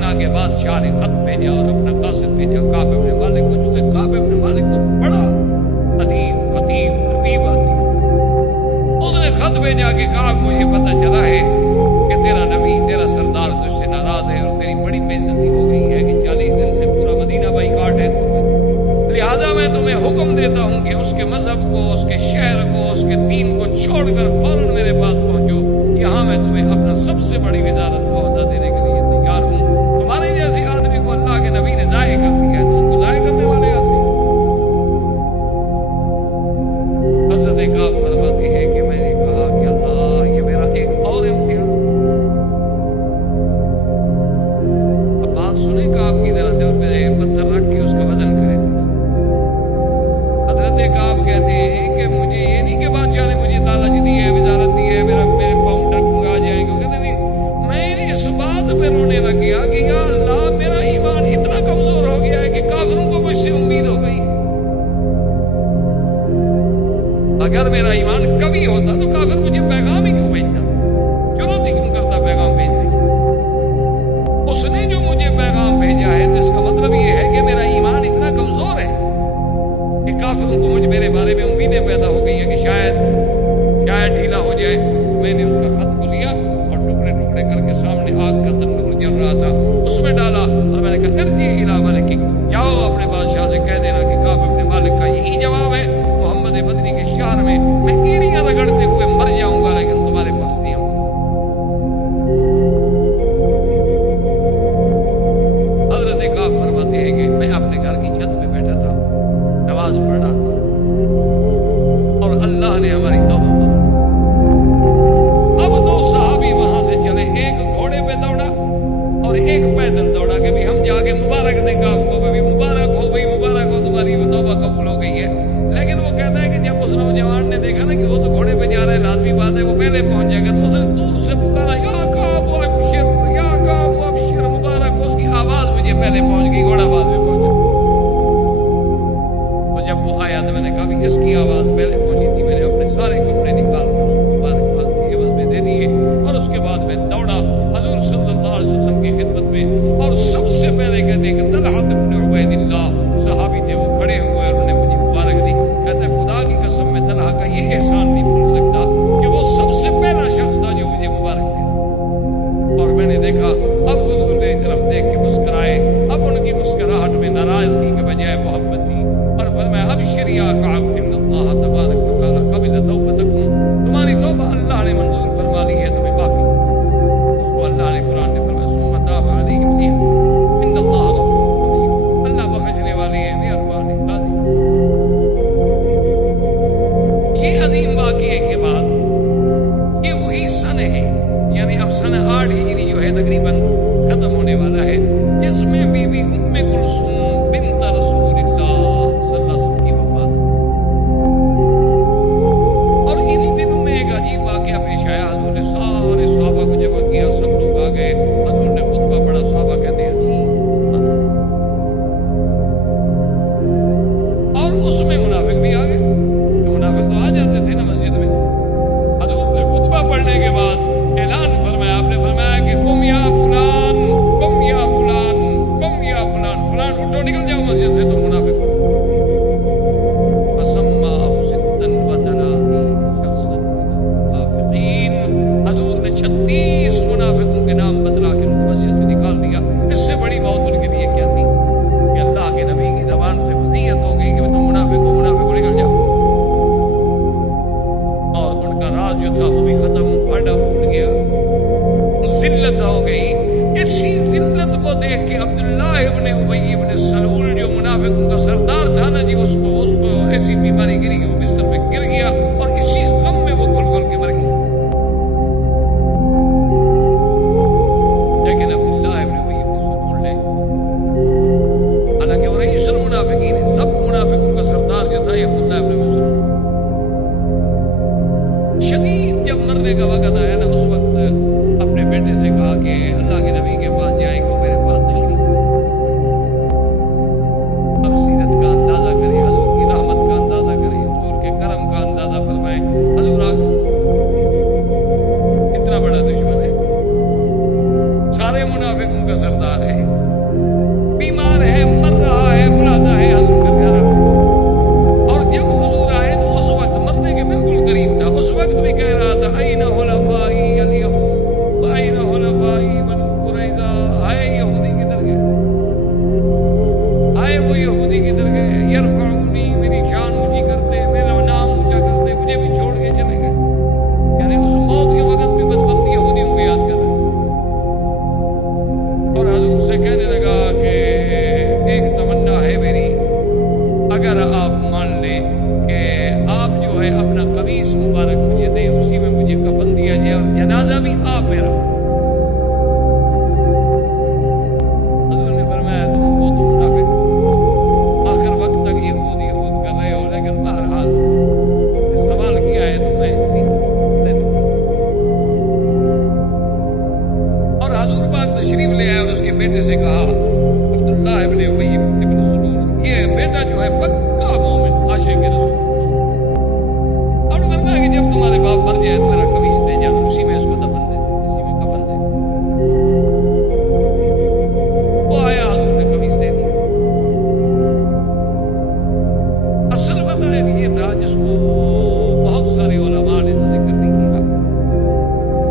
اس کے مذہب کو، اس کے شہر کو، اس کے دین کو چھوڑ کر فوراً میرے پاس پہنچو، یہاں میں تمہیں اپنا سب سے بڑی وزارت کا عہدہ دینے کے لیے تیار ہوں۔ تمہارے جیسے آدمی کو اللہ کے نبی نے ضائع کر دیا ہے، تم کو ضائع کرنے والے آدمی۔ حضرت کعب فرماتے ہیں کہ میں نے کہا کہ اللہ، یہ میرا ایک اور امتحان۔ اب بات سنیں کعب کی، ذرا دل پہ پتھر رکھ کے اس کا وزن کرے۔ حضرت کعب کہتے ہیں کہ مجھے یہ نہیں کہ بادشاہ نے مجھے لالچ دی ہے، وزارت دی ہے، میرے پاؤنڈر آ جائیں گے، کہتے نہیں، میں اس بات پہ رونے لگ گیا کہ یا اللہ، میرا ایمان اتنا کمزور ہو گیا ہے کہ کافروں کو مجھ سے امید ہو گئی۔ اگر میرا ایمان کبھی ہوتا تو کافر مجھے پیغام ہی کیوں بھیجتا، ضرورت ہی کیوں کرتا پیغام بھیجنے کی؟ اس نے جو مجھے پیغام بھیجا ہے تو اس کا مطلب یہ ہے کہ میرا ایمان اتنا کمزور ہے کہ کافروں کو میرے بارے میں امیدیں پیدا ہو گئی ہیں کہ شاید ڈھیلا ہو جائے۔ تو میں نے اس کا خط کو لیا اور ٹکڑے ٹکڑے کر کے سامنے آگ کا تندور جل رہا تھا اس میں ڈالا، اور میں نے کہا ارجع الی ملک، جاؤ اپنے بادشاہ سے کہہ دینا کہ کعب اپنے مالک کا یہی جواب ہے، محمد مدنی کے شہر میں میں ایڑیاں رگڑتے ہوئے مر جاؤں گا لیکن تمہارے پاس نہیں آؤں گا۔ حضرت کعب فرماتے ہیں کہ میں اپنے گھر کی چھت پہ بیٹھا تھا، نماز پڑھ رہا تھا، اور اللہ نے ہماری توبہ قبول۔ اب دو صحابی وہاں سے چلے، ایک گھوڑے پہ دوڑا اور ایک پیدل دوڑا کہ بھی ہم جا کے مبارک دیں کعب کو، بھی مبارک ہو بھائی، مبارک ہو، تمہاری وہ توبہ قبول ہو گئی ہے۔ لیکن وہ کہتا ہے کہ جب اس نوجوان نے دیکھا نا کہ وہ تو گھوڑے پہ جا رہا ہے، لازمی بات ہے وہ پہلے پہنچ جائے گا، تو اس نے دور سے پکارا یا کعب ابشر، یا کعب ابشر، مبارک ہو۔ اس کی آواز مجھے پہلے پہنچ گئی، گھوڑا بعد میں پہنچا۔ جب وہ آیا تو میں نے کہا بھی اس کی آواز پہلے پہنچی تھی، میں نے اپنے سارے کپڑے نکال کر اس کو مبارکباد کی عوض میں دے دیے، اور اس کے بعد میں دوڑا حضور صلی اللہ علیہ وسلم کی خدمت میں، اور سب سے پہلے کہتے ہیں کہ طلحہ بن عبید اللہ صحابی تھے، وہ کھڑے ہوئے اور انہوں نے مجھے مبارک دی۔ کہتے ہیں خدا کی قسم میں طلحہ کا یہ احسان نہیں بھول سکتا کہ وہ سب سے پہلا شخص تھا جو مجھے مبارک دیا۔ اور میں نے دیکھا اب حضور میری طرف دیکھ کے مسکرائے، اب ان کی مسکراہٹ میں ناراضگی کے بجائے محبت تھی، اور فرمایا ابشر یا کعب ان اللہ تبارک و تعالی قبل توبتکم، تمہاری توبہ اللہ نے منظور فرما لی ہے، تمہیں معافی۔ اس کو اللہ نے قرآن نے فرمایا ثم تاب علیہم لیتوبوا ان اللہ غفور رحیم، اللہ بخشنے والے ہیں، مہربان ہے، راضی۔ یہ عظیم واقعے کے بعد یہ وہی سن ہے، یعنی اب سن 8 ہجری جو ہے تقریباً ختم ہونے والا ہے، جس میں بی بی ام کلثوم بنت رسول اللہ صلی اللہ علیہ وسلم کی وفات۔ اور انہی دنوں میں ایک عجیب واقعہ پیش آیا، حضور نے سارے صحابہ کو جمع کیا، سب لوگ آ گئے، حضور نے خطبہ پڑھا، صحابہ کہتے ہیں عجیب خطبہ تھا، اور اس میں منافق بھی آ گئے، منافق تو آ جاتے تھے نا مسجد میں۔ حضور نے خطبہ پڑھنے کے بعد اعلان فرمایا، آپ نے فرمایا کہ قم یا فلان، قم یا فلان، قم یا فلان، فلان اٹھو نکل جاؤ مسجد سے، تم منافق ہو۔ فسماہ ستا وثلاثین شخصا من المنافقین، حضور نے 36 منافقوں کے نام بتلا کے ان کو مسجد سے نکال دیا۔ اس سے بڑی موت ان کے لیے کیا تھی کہ اللہ کے نبی کی زبان سے فضیحت ہو گئی کہ تم منافق ہو، منافق ہو، نکل جاؤ۔ اور ان کا راز جو تھا وہ بھی ختم، پھاڑا پھوٹ گیا، ذلت ہو گئی۔ اسی ذلت کو دیکھ کے عبداللہ ابن ابی ابن سلول جو منافقوں کا سردار تھا نا جی، اس کو ایسی بیماری گری کہ وہ بستر پہ گر گیا، اور اسی غم میں وہ گھل گھل کے مر گیا۔ لیکن عبداللہ ابن ابی ابن سلول نے، حالانکہ وہ رئیس المنافقین ہے، سب منافقوں کا سردار جو تھا یہ عبداللہ ابن ابی سلول، شدید جب مرنے کا وقت آیا نا، اس وقت اپنے بیٹے سے کہا کہ اللہ کے نبی کے پاس جائیں گے، میرے پاس تشریف لائیں۔ اب سیرت کا اندازہ کریں، حضور کی رحمت کا اندازہ کریں، حضور کے کرم کا اندازہ فرمائیں۔ حضور آ گئے، اتنا بڑا دشمن ہے، سارے منافقوں کا سردار ہے، بیمار ہے، مر رہا ہے، بلاتا ہے حضور کا پیارا۔ اور جب حضور آئے تو اس وقت مرنے کے بالکل قریب تھا، اس وقت بھی کہہ رہا تھا این حلفائی مبارک مجھے دے، اسی میں مجھے کفن دیا جائے اور جنازہ بھی آپ میرا۔ حضور نے فرمایا تم وہ تو منافق آخر وقت تک یہود کر رہے ہو، لیکن بہرحال سوال کیا ہے تو میں دے دوں۔ اور حضور پاک تشریف لے آئے اور اس کے بیٹے سے کہا، عبداللہ ابن ابی ابن سلول، یہ بیٹا جو ہے پکا مومن عاشق رسول اللہ۔ اور فرمایا کہ جب تمہارے باپ مر جائے تو میرا قمیص لے جانا، اسی میں اس کو دفن دے، اسی میں کفن دے۔ وہ آیا، حضور نے قمیص دے دیا۔ اصل وجہ یہ تھا جس کو بہت سارے علماء نے ذکر نہیں کیا،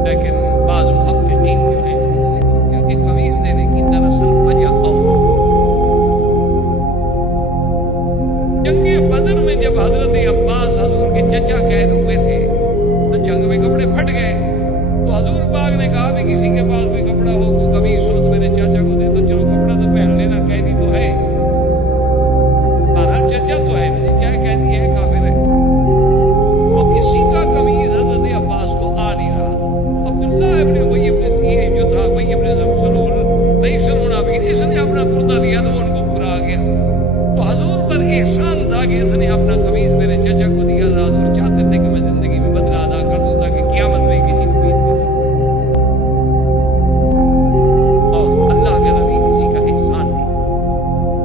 لیکن بعض محققین جو ہیں انہوں نے ذکر کیا کہ قمیص دینے کی دراصل وجہ اور جنگ بدر میں جب حضرت عباس حضور کے چچا قید ہوئے تھے تو جنگ میں کپڑے پھٹ گئے، تو حضور پاک نے کہا بھی کسی کے پاس کوئی کپڑا ہو، کوئی قمیص ہو تو میرے چاچا کو دے، تو چلو کپڑا تو پہن لینا، قیدی تو ہے، بہرحال چچا تو ہے نہیں، چاہے قیدی ہے کافر ہے۔ وہ کسی کا قمیص حضرت عباس کو آ نہیں رہا تھا۔ عبداللہ ابن ابی ابن یہ جو تھا ابی ابن سلول رئیس المنافقین، اس نے اپنا کرتا دیا تو ان کو پورا آ گیا۔ تو حضور پر احسان تھا کہ اس نے اپنا قمیص میرے چچا کو دیا تھا۔ حضور چاہتے تھے کہ میں زندگی میں بدلہ ادا کر دوں تاکہ قیامت میں کسی امید ملے، اور اللہ کے نبی کسی کا احسان نہیں۔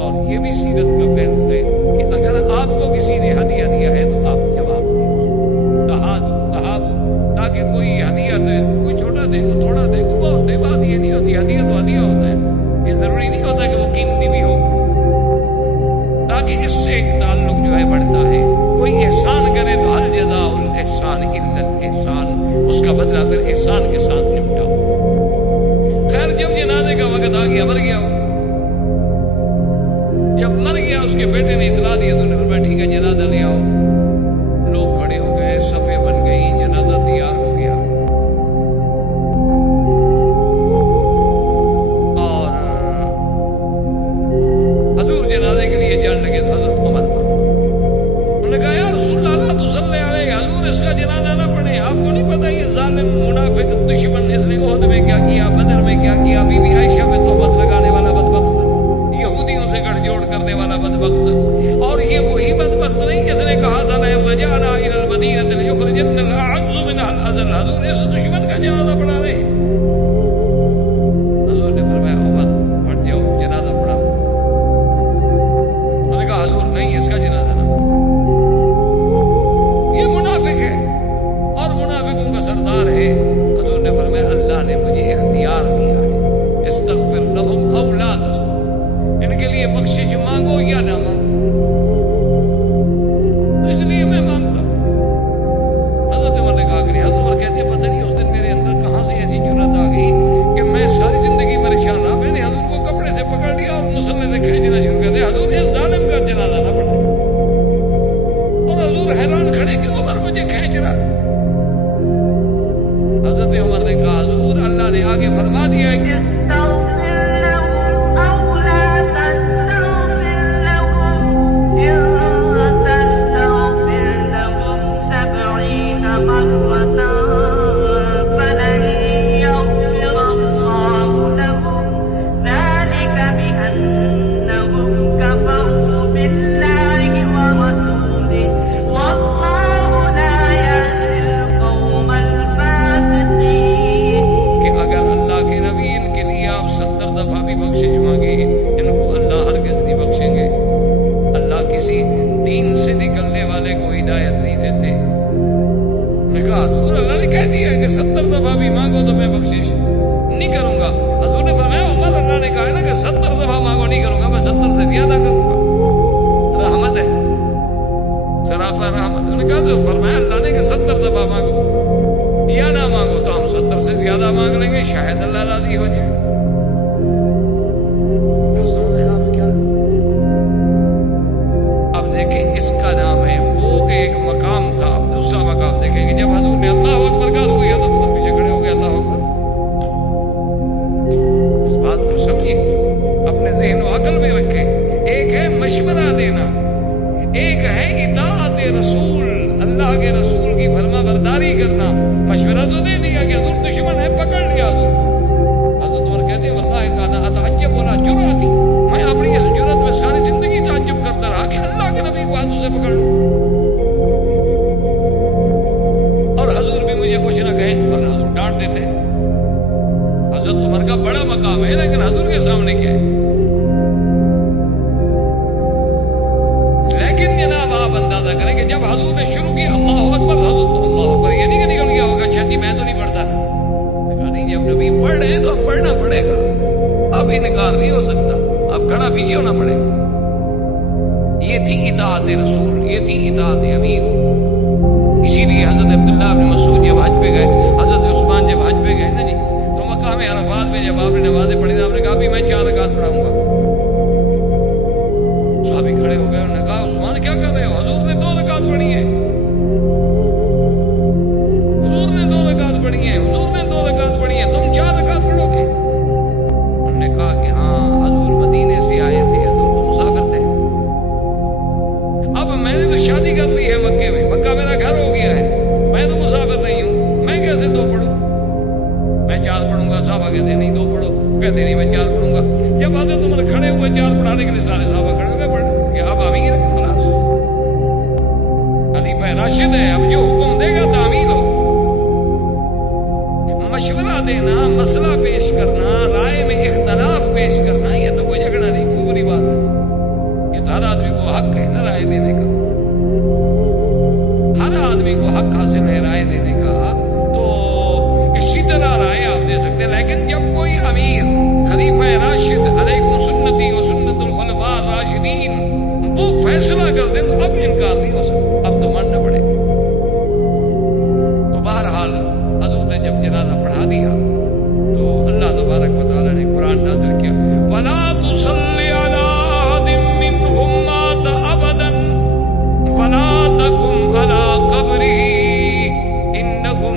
اور یہ بھی سیرت کا پہلو ہے کہ اگر آپ کو کسی نے ہدیہ دیا ہے تو آپ جواب دیں، کہا دو، تاکہ کوئی ہدیہ دے، کوئی چھوٹا دے، کوئی تھوڑا دے، کوئی بہت دے، بات یہ نہیں ہوتی، ہدیہ تو ہدیہ ہوتا ہے، یہ ضروری نہیں ہوتا کہ وہ قیمتی بھی ہو، تاکہ اس سے تعلق جو ہے بڑھتا ہے۔ کوئی احسان کرے تو حل جزاء الاحسان الا الاحسان، اس کا بدلہ پھر احسان کے ساتھ نمٹاؤ۔ خیر جب جنازے کا وقت آ گیا، مر گیا وہ، جب مر گیا اس کے بیٹے نے اطلاع دی تو نے فرمایا ٹھیک ہے جنازہ لے آؤ۔ لوگ کھڑے ہو گئے، صفیں بن گئی، جنازہ تیار ہو گیا، اور حضور جنازے کے لیے جان لگے تو حضرت عمر انہوں نے کہا یا رسول اللہ لا تصلی علیہ، حضور اس کا جنازہ نہ پڑھے، آپ کو نہیں پتا یہ ظالم منافق دشمن اس نے احد میں کیا کیا، بدر میں کیا کیا، بی بی عائشہ پہ تہمت لگانے والا بدبخت، یہودیوں سے گٹھ جوڑ کرنے والا بدبخت، اور یہ وہی بدبخت نہیں جس نے کہا تھا لئن رجعنا الى المدینہ لیخرجن الاعز منها الاذل، حضور اس دشمن کا جنازہ پڑھا دے۔ حضور نے فرمایا عمر ہٹ جاؤ، جنازہ پڑھاؤ۔ انہوں نے کہا حضور نہیں، اس کا جنازہ نہ، یہ منافق ہے اور منافقوں کا سردار ہے۔ حضور نے فرمایا اللہ نے مجھے اختیار دیا ہے، استغفر لهم او لا تستغفر، ان کے لیے بخشش مانگو یا نہ مانگو، تو اس لیے میں مانگتا ہوں۔ حضرت عمر نے کہا کہ حضرت عمر کہتے ہیں پتہ نہیں اس دن میرے اندر کہاں سے ایسی جرات آ گئی کہ میں ساری زندگی پریشان رہا، میں نے حضور کو کپڑے سے پکڑ لیا اور مسلح سے کھینچنا شروع کر دیا، حضور اس ظالم کا جنازہ نہ پڑھا، اور حضور حیران کھڑے کہ عمر مجھے کھینچ رہا۔ حضرت عمر نے کہا حضور اللہ نے آگے فرما دیا ہے کہ استغفر لهم أو لا تستغفر لهم إن تستغفر لهم 70 مرة فلن يغفر الله لهم ذلك بأنهم كفروا بالله ورسوله والله لا يهدي القوم الفاسقين۔ کہ اگر اللہ کے نبی ان کے لیے آپ 70 دفعہ بھی بخشش مانگے ان کو اللہ ہرگز نہیں بخشیں گے۔ اللہ کسی دین سے نکلنے والے کو ہدایت نہیں دیتے۔ نے کہا حضور اللہ نے کہہ دیا ہے کہ 70 دفعہ بھی مانگو تو میں بخشش نہیں کروں گا۔ حضور نے فرمایا عمر اللہ نے کہا ہے نا کہ 70 دفعہ مانگو نہیں کروں گا، میں 70 سے زیادہ کروں گا۔ رحمت ہے، سراپا رحمت۔ انہوں نے کہا تو فرمایا اللہ نے کہ 70 دفعہ مانگو یا نہ مانگو، تو ہم 70 سے زیادہ مانگ لیں گے، شاید اللہ راضی ہو جائے۔ اب دیکھیں اس کا نام ہے، وہ ایک مقام تھا۔ اب دوسرا مقام دیکھیں کہ جب حضور نے اللہ اکبر کہا ہوئی ہے تو تم پیچھے کھڑے ہو گئے اللہ اکبر۔ اس بات کو سمجھیے، اپنے ذہن و عقل میں رکھیں۔ ایک ہے مشورہ دینا، ایک ہے اطاعت رسول، اللہ کے رسول کی فرما جاری کرنا. مشورہ تو دے دیا کہ حضور دشمن ہے, پکڑ لیا حضور کو. حضرت عمر کہتے ہیں واللہ کانا اتعجب ولا جرأتی, میں اپنی اس جرأت میں ساری زندگی تعجب کرتا رہا کہ اللہ کے نبی کو ہاتھوں سے پکڑ لوں اور حضور بھی مجھے کچھ نہ کہیں, ورنہ حضور ڈانٹتے تھے. حضرت عمر کا بڑا مقام ہے, لیکن حضور کے سامنے کیا ہے. لیکن جناب آپ اندازہ کریں کہ جب حضور نے شروع کی اللہ اکبر, حضور اللہ اکبر یہ نہیں کہ نکل گیا ہوگا اچھا جی میں تو نہیں پڑھتا. نہیں, جب نبی پڑھ رہے ہیں تو اب پڑھنا پڑے گا, اب انکار نہیں ہو سکتا, اب کھڑا پیچھے ہونا پڑے گا. یہ تھی اطاعت رسول, یہ تھی اطاعت امیر. اسی لیے حضرت عبداللہ بن مسعود جب حج پہ گئے, حضرت عثمان جب حج پہ گئے نا جی, تو مقام عرفات میں جب آپ نے نمازیں پڑھی, آپ نے کہا بھی میں 4 رکعت پڑھاؤں گا. صحابی کھڑے ہو گئے, انہوں نے کہا عثمان کیا کر رہے ہو, حضور نے 2 رکعت پڑھی ہیں, حضور نے 2 رکعت پڑھی ہیں, حضور نے 2 رکعت پڑھی ہیں, تم 4 رکعت پڑھو گے. انہوں نے کہا کہ ہاں حضور مدینے سے آئے تھے, حضور تو مسافر تھے, اب میں نے تو شادی کر لی ہے مکے میں, مکہ میرا گھر ہو گیا ہے, میں تو مسافر نہیں ہوں, میں کیسے 2 پڑھوں, میں 4 پڑھوں گا. صحابہ کہتے نہیں 2 پڑھو, کہتے نہیں میں 4 پڑھوں گا. جب حضرت عمر کھڑے ہوئے 4 پڑھانے کے لیے, سارے صحابہ کھڑے ہو گئے پڑھ کہ اب امیر ہے, خلاص خلیفہ راشد ہے, اب جو حکم دے گا تعمیل ہو. مشورہ دینا, مسئلہ پیش کرنا, رائے میں اختلاف پیش کرنا, یہ تو کوئی جھگڑا نہیں, کوئی بری بات ہے. یہ تو ہر آدمی کو حق ہے نا رائے دینے کا, ہر آدمی کو حق حاصل ہے رائے دینے کا. تو اسی طرح رائے آپ دے سکتے ہیں, لیکن جب کوئی امیر خلیفہ راشد علیکم سنتی و سنت الخلفاء الراشدین وہ فیصلہ کر دے تو اب انکار نہیں ہو سکتا, اب تو ماننا پڑے گا. تو بہرحال حضور نے جب جنازہ پڑھا دیا تو اللہ تبارک و تعالی نے قرآن نازل کیا, وَلَا تُصَلِّ عَلَىٰ أَحَدٍ مِّنْهُمْ مَاتَ أَبَدًا وَلَا تَقُمْ عَلَىٰ قَبْرِهِ إِنَّهُمْ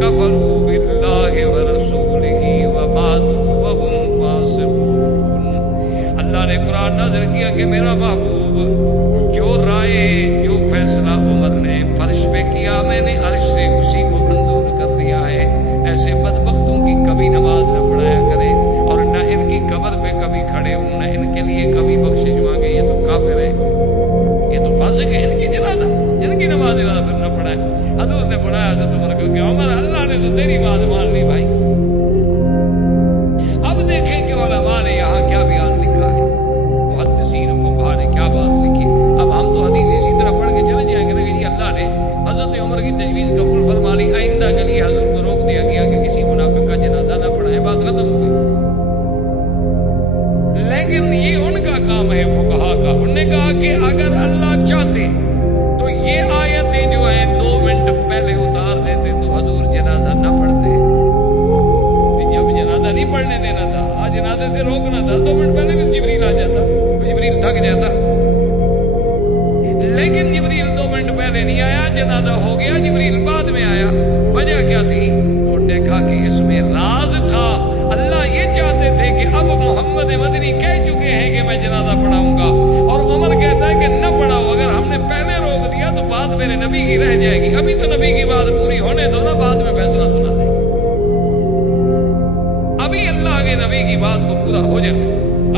كَفَرُوا بِاللَّهِ وَرَسُولِهِ وَمَاتُوا وَهُمْ فَاسِقُونَ. اللہ نے قرآن نازل کیا کہ میرا محبوب جو رائے جو فیصلہ عمر نے فرش پہ کیا, میں نے عرش سے اسی کو منظور کر دیا ہے. ایسے بدبختوں کی کبھی نماز نہ پڑھایا کرے اور نہ ان کی قبر پہ کبھی کھڑے ہوں, نہ ان کے لیے کبھی بخشش مانگے. یہ تو کافر ہے, یہ تو فاسق ہے. ان کی جنازہ, ان کی نماز جنازہ پھر نہ پڑھائے. حضور نے پڑھایا حضرت عمر کو کہ عمر اللہ نے تو تیری بات مان لی بھائی. اب دیکھیں کہ علماء نے یہاں کیا بیان لکھا ہے, محدثین فقہاء نے کیا بات لکھی. اب ہم تو حدیث اسی طرح پڑھ کے چلے جائیں گے کہ جی اللہ نے حضرت عمر کی تجویز قبول فرما لی, آئندہ کے لیے حضور کو روک دیا گیا کہ کسی منافق کا جنازہ نہ پڑھائیں, بات ختم ہو گئی. لیکن یہ ان کا کام ہے فقہاء کا. انہوں نے کہا کہ اگر اللہ چاہتے تو یہ آیتیں جو ہیں 2 منٹ پہلے اتار دیتے تو حضور جنازہ نہ پڑھتے. جب جنازہ نہیں پڑھنے دینا تھا, جنازے سے روکنا تھا, 2 منٹ پہلے بھی جبریل آ جاتا, جبریل تھک جاتا. لیکن جبریل 2 منٹ پہلے نہیں آیا, جنازہ ہو گیا, جبریل بعد میں آیا. وجہ کیا تھی؟ تو انہوں نے کہا کہ اس میں راز تھا. اللہ یہ چاہتے تھے کہ اب محمد مدنی کہہ چکے ہیں کہ میں جنازہ پڑھاؤں گا, اور عمر کہتا ہے کہ نہ پڑھاؤ. اگر ہم نے پہلے روک دیا تو بات میرے نبی کی رہ جائے گی. ابھی تو نبی کی بات پوری ہونے دو نا, بعد میں فیصلہ سنا دیں. ابھی اللہ کے نبی کی بات کو پورا ہو جائے.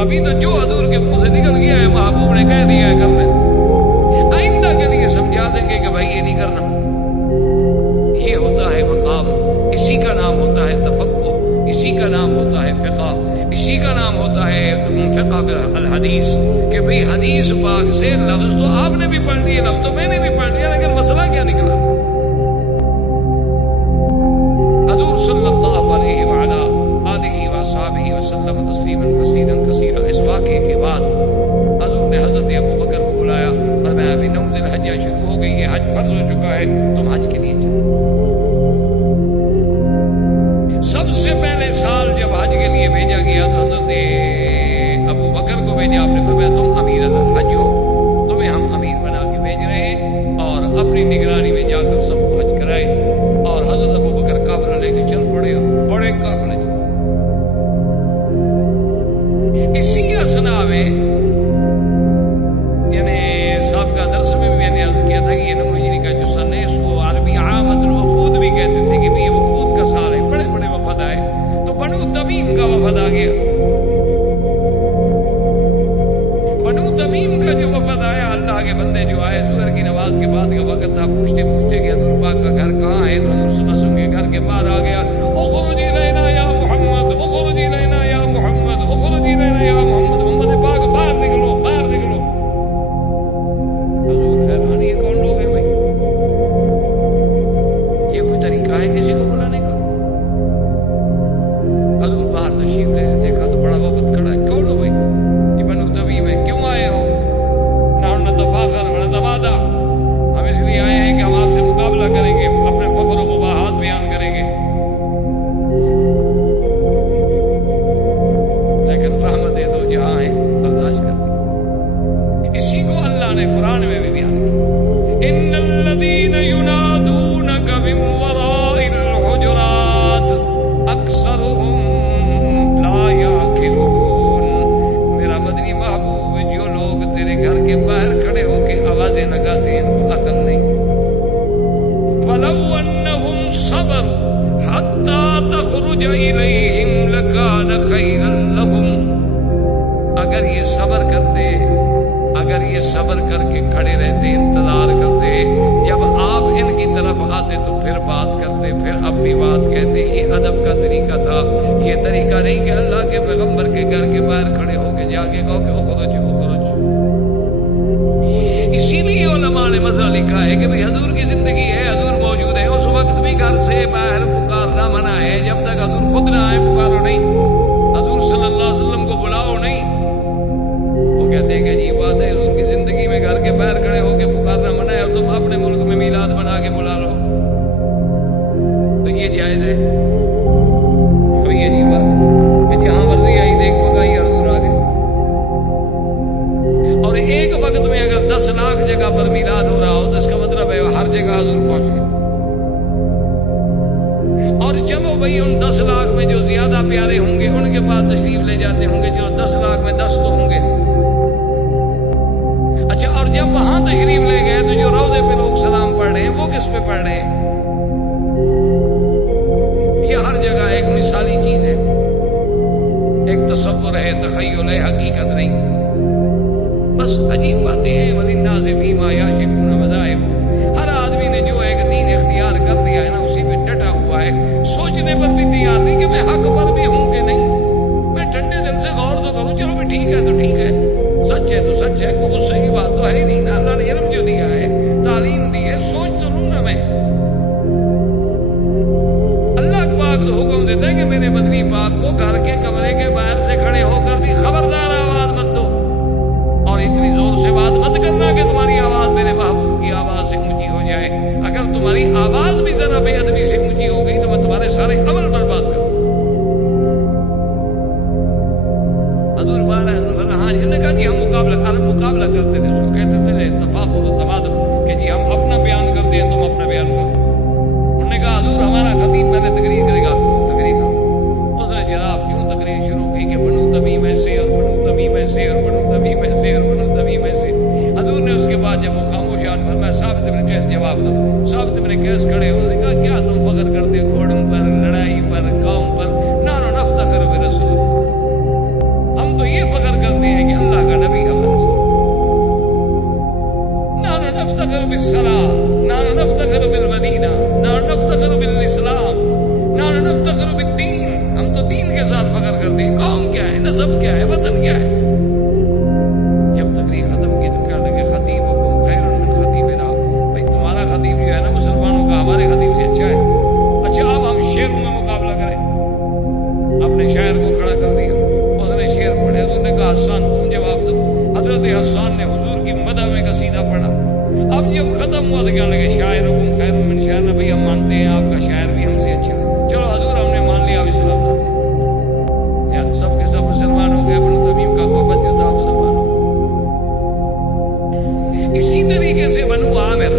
ابھی تو جو حضور کے منہ سے نکل گیا ہے, محبوب نے کہہ دیا ہے کر لیں. آئندہ کے لیے سمجھا دیں گے کہ بھائی یہ نہیں کرنا. یہ ہوتا ہے مقام, اسی کا نام ہوتا ہے تفقہ, اسی کا نام ہوتا ہے فقہ, اسی کا نام ہوتا ہے فقہ الحدیث. کہ بھئی حدیث پاک سے لفظ تو آپ نے بھی پڑھ لیے, لفظ تو میں نے بھی پڑھ لیا, لیکن مسئلہ کیا نکلا. حضور صلی اللہ علیہ وعلا آلہ وصحبہ وسلم تسلیما کثیرا کثیرا. اس واقعے کے بعد حضور نے حضرت ابو بکر کو بلایا, فرمایا ابھی 9 ذی الحجہ شروع ہو گئی ہے, حج فرض ہو چکا ہے, تم حج کے لیے چلو. سب سے پہلے سال جب حج کے لیے بھیجا گیا تو حضرت ابو بکر کو بھیجا. آپ نے فرمایا تم امیر الحج ہو, تمہیں ہم امیر بنا کے بھیج رہے ہیں, اور اپنی نگرانی میں جا کر سب کو حج کرائے. اور حضرت ابو بکر قافلہ لے کے چل پڑے, بڑے قافلے چل. اسی اسنا میں یعنی سابقہ درس میں بھی میں نے عرض کیا تھا کہ یہ نموجری کا جو سن ہے اس کو عربی عامۃ تھا. پوچھتے پوچھتے کہ حضور پاک کا گھر کہاں ہے, تو حضور صلی اللہ علیہ وسلم کے گھر کے باہر آ گیا. اخرج الینا یا محمد, اخرج الینا یا محمد, اخرج الینا یا محمد, محمد پاک باہر نکلو, باہر نکلو. حضور حیران, یہ کون لوگ ہیں بھائی؟ یہ کوئی طریقہ ہے کسی کو بلانے کا؟ حضور باہر تشریف لے, دیکھا تو بڑا وفد کھڑا ہے. کون ہو بھائی؟ یہ بنو تمیم ہے. کیوں آئے ہو؟ نحن نتفاخر ونتمادح, ہم اس لیے آئے ہیں کہ ہم آپ سے مقابلہ کریں گے, اپنے فخر و مباحات بیان کریں گے. لیکن رحمت دو جہاں ہے, برداشت کر دی. اسی کو اللہ نے قرآن میں بھی بیان کیا. ان الذین ینادونک من وراء الحجرات اکثرهم لا یعقلون. میرا مدنی محبوب, جو لوگ تیرے گھر کے باہر کھڑے ہو کے آوازیں لگاتے ہیں, ان کو عقل نہیں. وَلَوْ أَنَّهُمْ صَبَرُوا حَتَّى تَخْرُجَ إِلَيْهِمْ لَكَانَ خَيْرًا لَهُمْ. اگر یہ صبر کرتے, اگر یہ صبر کر کے کھڑے رہتے, انتظار کرتے, جب آپ ان کی طرف آتے تو پھر بات کرتے, پھر اپنی بات کہتے. یہ ادب کا طریقہ تھا. یہ طریقہ نہیں کہ اللہ کے پیغمبر کے گھر کے باہر کھڑے ہو کے جا کے کہو کہ اخرج اخرج. اسی لیے علماء نے مسئلہ لکھا ہے کہ بھئی حضور کی زندگی ہے, حضور موجود ہے, اس وقت بھی گھر سے باہر پکارنا منع ہے. جب تک حضور خود نہ آئے پکارو نہیں, حضور صلی اللہ علیہ وسلم کو بلاؤ نہیں. وہ کہتے ہیں کہ عجیب بات ہے, حضور کی زندگی میں گھر کے باہر کھڑے ہو کے پکارنا منع ہے, اور تم اپنے ملک میں میلاد بنا کے بلا لو, تو یہ جائز ہے؟ کوئی عجیب بات ہے کہ جہاں مرضی آئی دیکھ پکائی حضور آ گئے. اور ایک وقت میں اگر 10 لاکھ جگہ پر میلاد ہو رہا ہو تو اس کا مطلب ہے ہر جگہ حضور پہنچ گئے. اور چلو بھائی ان 10 لاکھ میں جو زیادہ پیارے ہوں گے ان کے پاس تشریف لے جاتے ہوں گے, جو 10 لاکھ میں 10 تو ہوں گے. اچھا, اور جب وہاں تشریف لے گئے تو جو روضے پہ لوگ سلام پڑھ رہے ہیں وہ کس پہ پڑھ رہے ہیں؟ یہ ہر جگہ ایک مثالی چیز ہے, ایک تصور ہے, تخیل ہے, حقیقت نہیں. بس عجیب باتیں ہیں. وَلِلنَّاسِ فِيمَا يَعْشِقُونَ مَذَاهِبُ. ہر آدمی نے جو ایک دین اختیار کر لیا ہے نا, اسی پہ ڈٹا ہوا ہے. سوچنے پر بھی تیار نہیں کہ میں حق پر بھی ہوں کہ نہیں. میں ٹھنڈے دل سے غور تو کروں, چلو بھی ٹھیک ہے تو ٹھیک ہے, سچ ہے تو سچ ہے, کوئی غصے کی بات تو ہے نہیں نا. اللہ نے علم جو دیا ہے, تعلیم دی ہے, سوچ تو لوں نا میں. اللہ پاک تو حکم دیتا ہے کہ میرے مدنی پاک کو گھر کے کمرے کے باہر سے کھڑے ہو کر بھی خبردار آواز مت دو, اور اتنی زور سے بات مت کرنا کہ تمہاری آواز میرے محبوب کی آواز سے اونچی ہو جائے. اگر تمہاری آواز بھی ذرا بے ادبی سے اونچی ہو گئی تو میں تمہارے سارے عمل برباد کروں. حضور بارہ ہاں جی نے کہا کہ ہم مقابلہ کرتے تھے, اس کو کہتے تھے تفاخر و تبادل, کہ جی ہم اپنا بیان کرتے ہیں, تم اپنا بیان کرو. انہوں نے کہا حضور ہمارا خطیب پہلے تقریر کرے گا, تقریر کرو. اس نے جناب کیوں تقریر شروع کی کہ بنو تمیم ایسے اور بنو تمیم ایسے اور بنو تمیم ایسے اور بنو تمیم ایسے. حضور نے اس کے بعد جب وہ خاموش آن فرمایا ثابت ابن قیس جواب دو. ثابت ابن قیس کھڑے ہو, نے کہا کیا تم فخر کرتے ہو گھوڑوں پر, لڑائی پر, قوم پر؟ نحن نفتخر برسول. ہم تو یہ فخر کرتے ہیں کہ اللہ کا نبی ہمارے ساتھ. نحن نفتخر بالصلاة, نحن نفتخر بالمدینہ, نحن نفتخر بالاسلام, نحن نفتخر بالدین. ہم تو دین کے ساتھ فخر کرتے ہیں. قوم کیا ہے, نسب کیا ہے, وطن کیا ہے؟ جب تقریر ختم کی تو کہنے لگے خطیبکم خیر من خطیبنا. بھائی تمہارا خطیب جو ہے نا مسلمانوں کا ہمارے خطیب سے اچھا ہے. اچھا اب ہم شعروں میں مقابلہ کریں. اپنے شاعر کو کھڑا کر دیا, اس نے شعر پڑھے. حضور نے کہا حسان تم جواب دو. حضرت حسان نے حضور کی مدح میں قصیدہ پڑھا. اب جب ختم ہوا تو کہنے لگے شاعرکم خیر من شاعرنا. بھائی ہم مانتے ہیں آپ کا شاعر بھی ہم سے اچھا ہے. چلو حضور ہم نے مان لیا, اب اسلام لاتے ہیں. یا سب کے سب مسلمان ہو گئے. بنو تمیم کا وفد جو تھا مسلمان ہو. اسی طریقے سے بنو عامر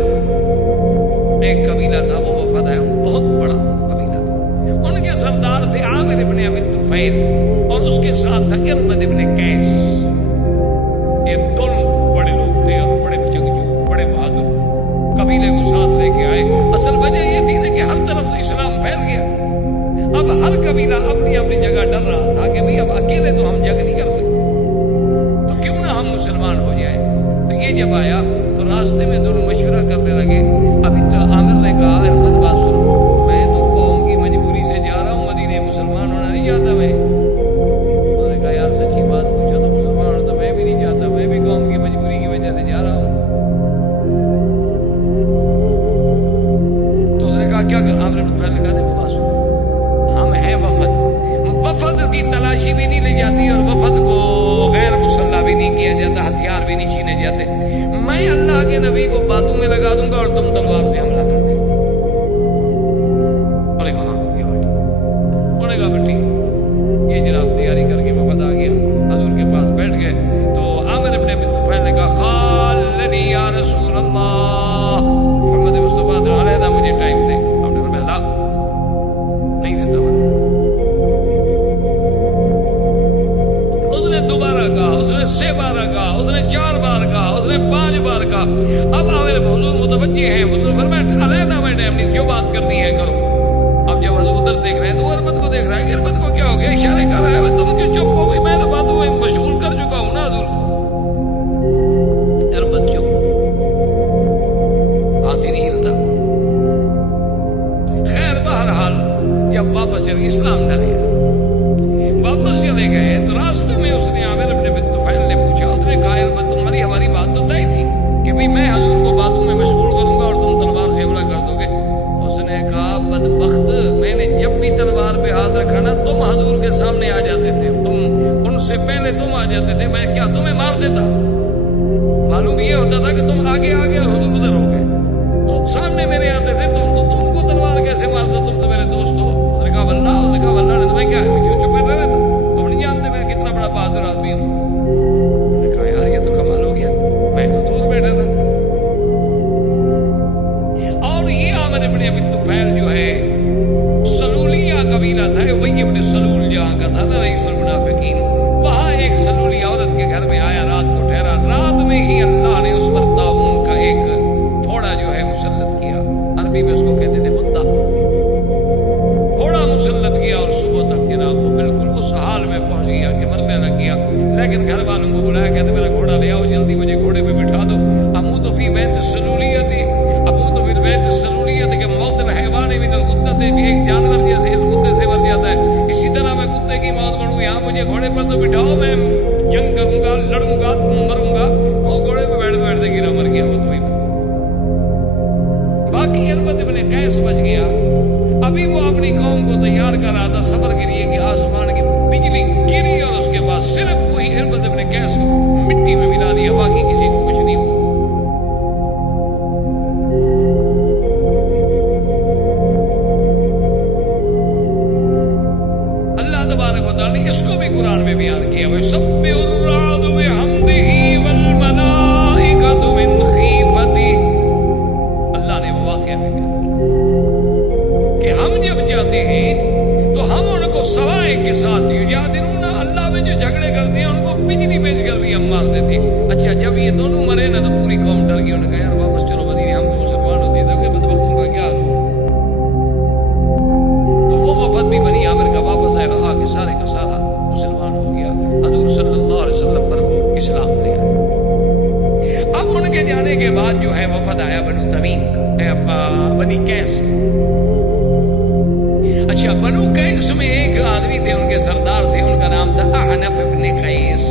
ایک قبیلہ تھا, وہ وفد ہے, بہت بڑا قبیلہ تھا. ان کے سردار تھے عامر ابن ابی الطفیل, اور اس کے ساتھ تھا اربد ابن قیس. یہ دونوں بڑے لوگ تھے اور بڑے جنگجو, بڑے بہادر. قبیلے کو ساتھ لے کے آئے. اصل وجہ یہ تھی کہ ہر طرف تو اسلام پھیل گیا. اب ہر قبیلہ اپنی اپنی جگہ ڈر رہا تھا کہ بھئی اب اکیلے تو ہم جنگ نہیں کر سکتے, تو کیوں نہ ہم مسلمان ہو جائیں. تو یہ جب آیا تو راستے میں دونوں مشورہ کرنے لگے. تم تلوار سے حملہ کر دیں. انہوں نے کہا ہاں یہ بات. انہوں نے کہا ٹھیک. یہ جناب تیاری کر کے وفد آ گیا, حضور کے پاس بیٹھ گئے. تو عامر ابن ابی طفیل نے کہا خالنی یا رسول اللہ, محمد مصطفیٰ علیہ مجھے ٹائم دے. آپ نے فرمایا لا, نہیں دیتا میں. اس نے دوبارہ کہا, اس نے 6 بار کہا, اس نے 4 بار کہا, اس نے 5 بار کہا. اب عامر حضور متوجہ ہیں, حضور فرمایا علیحدہ میں ٹائم نہیں, کیوں بات کرنی ہے کرو. اب جب حضور ادھر دیکھ رہے ہیں تو وہ اربد کو دیکھ رہا ہے کہ اربد کو کیا ہو گیا, اشارے کر رہا ہے تم کیوں چپ ہو گئی, میں تو باتوں میں مشغول کر چکا ہوں نا حضور کو. اربد چپ, ہاتھ ہی نہیں ہلتا. خیر بہرحال جب واپس چلے, اسلام نہ لیا, واپس چلے گئے تو راستے میں اس نے عامر ابن ابی طفیل نے پوچھا, اس نے کہا اربد تمہاری ہماری بات تو طے تھی کہ بھئی میں حضور کو باتوں میں مشغول کروں گا اور تم تلوار سے حملہ کر دو گے. اس نے کہا بدبخت, میں نے جب بھی تلوار پہ ہاتھ رکھا نا تم حضور کے سامنے آ جاتے تھے, تم ان سے پہلے تم آ جاتے تھے, میں کیا تمہیں مار دیتا. معلوم یہ ہوتا تھا کہ تم آگے آگے اور حضور ادھر ہو گئے, تو سامنے میرے آتے تھے, تم کو تلوار کیسے مار دو, تم تو میرے دوست ہو. اس نے کہا واللہ, اس نے کہا واللہ نے تمہیں کیا کیوں چپ بیٹھ رہے تھے, تم نہیں جانتے میں کتنا بڑا بہادر آدمی ہوں. میں نے کہا یار یہ تو کمال ہو گیا, میں تو دور بیٹھا تھا. اور یہ عامر ابن ابی طفیل جو ہے سلولیہ قبیلہ تھا, وہی ابن سلول جہاں کا تھا نا رئیس المنافقین, وہاں ایک سلولی عورت کے گھر میں آیا, رات کو ٹھہرا. رات میں ہی اللہ نے اس پر طاعون کا ایک پھوڑا جو ہے مسلط کیا, عربی میں اس کو کہتے تھے خدا. پھوڑا مسلط کیا اور صبح تک جناب وہ بالکل اس حال میں پہنچ گیا کہ مرنے لگ گیا. لیکن گھر والوں کو بلایا, کہتے میرا گھوڑا لے آؤ جلدی, مجھے گھوڑے پہ بٹھا دو. اموت فی بیت سلولیت, اموت فی بیت سلولیت کے موت الحیوان من القدۃ, بھی ایک جانور جیسے اس کتے سے مر جاتا ہے, اسی طرح میں کتے کی موت مروں. یہاں مجھے گھوڑے پر تو بٹھاؤ, میں جنگ کروں گا, لڑوں گا, مروں گا. وہ گھوڑے پہ بیٹھتے بیٹھتے گرا, مر گیا. وہ تو باقی اربد ابن قیس بچ گیا. ابھی وہ اپنی قوم کو تیار کر رہا تھا سفر کے لیے کہ آسمان کی بجلی گری اور اس کے بعد صرف وہی اربد ابن قیس کو مٹی میں ملا دیا, باقی کسی کو کچھ نہیں ہوا. اللہ تبارک و تعالی نے اس کو بھی قرآن میں بیان کیا, وَيُسَبِّحُ الرَّعْدُ بِحَمْدِهِ وَالْمَلَائِكَةُ مِنْ خِيفَتِهِ. اللہ نے وہ واقعہ میں بیان کیا کہ ہم جب جاتے ہیں تو ہم ان کو سوائے کے ساتھ یجادلون, اللہ میں جو جھگڑے کرتے ہیں ان کو بجلی بھیج کر بھی ہم مار دیتے ہیں. اچھا جب یہ دونوں مرے نا تو پوری قوم ڈر گئی. انہوں نے کہا یار واپس چلو مدینے, ہم تو مسلمان ہوتے تھے, کہ بدبختوں کا کیا حال ہو. تو وہ وفد بھی بنی عامر کا واپس آئے, آ کے سارے کا سارا مسلمان ہو گیا. حضور صلی اللہ علیہ وسلم پر وہ اسلام لے آئے. اب ان کے جانے کے بعد جو ہے وفد آیا بنو تمیم کا, بنی قیس. اچھا بنو قیس میں ایک آدمی تھے, ان کے سردار تھے, ان کا نام تھا احنف ابن قیس.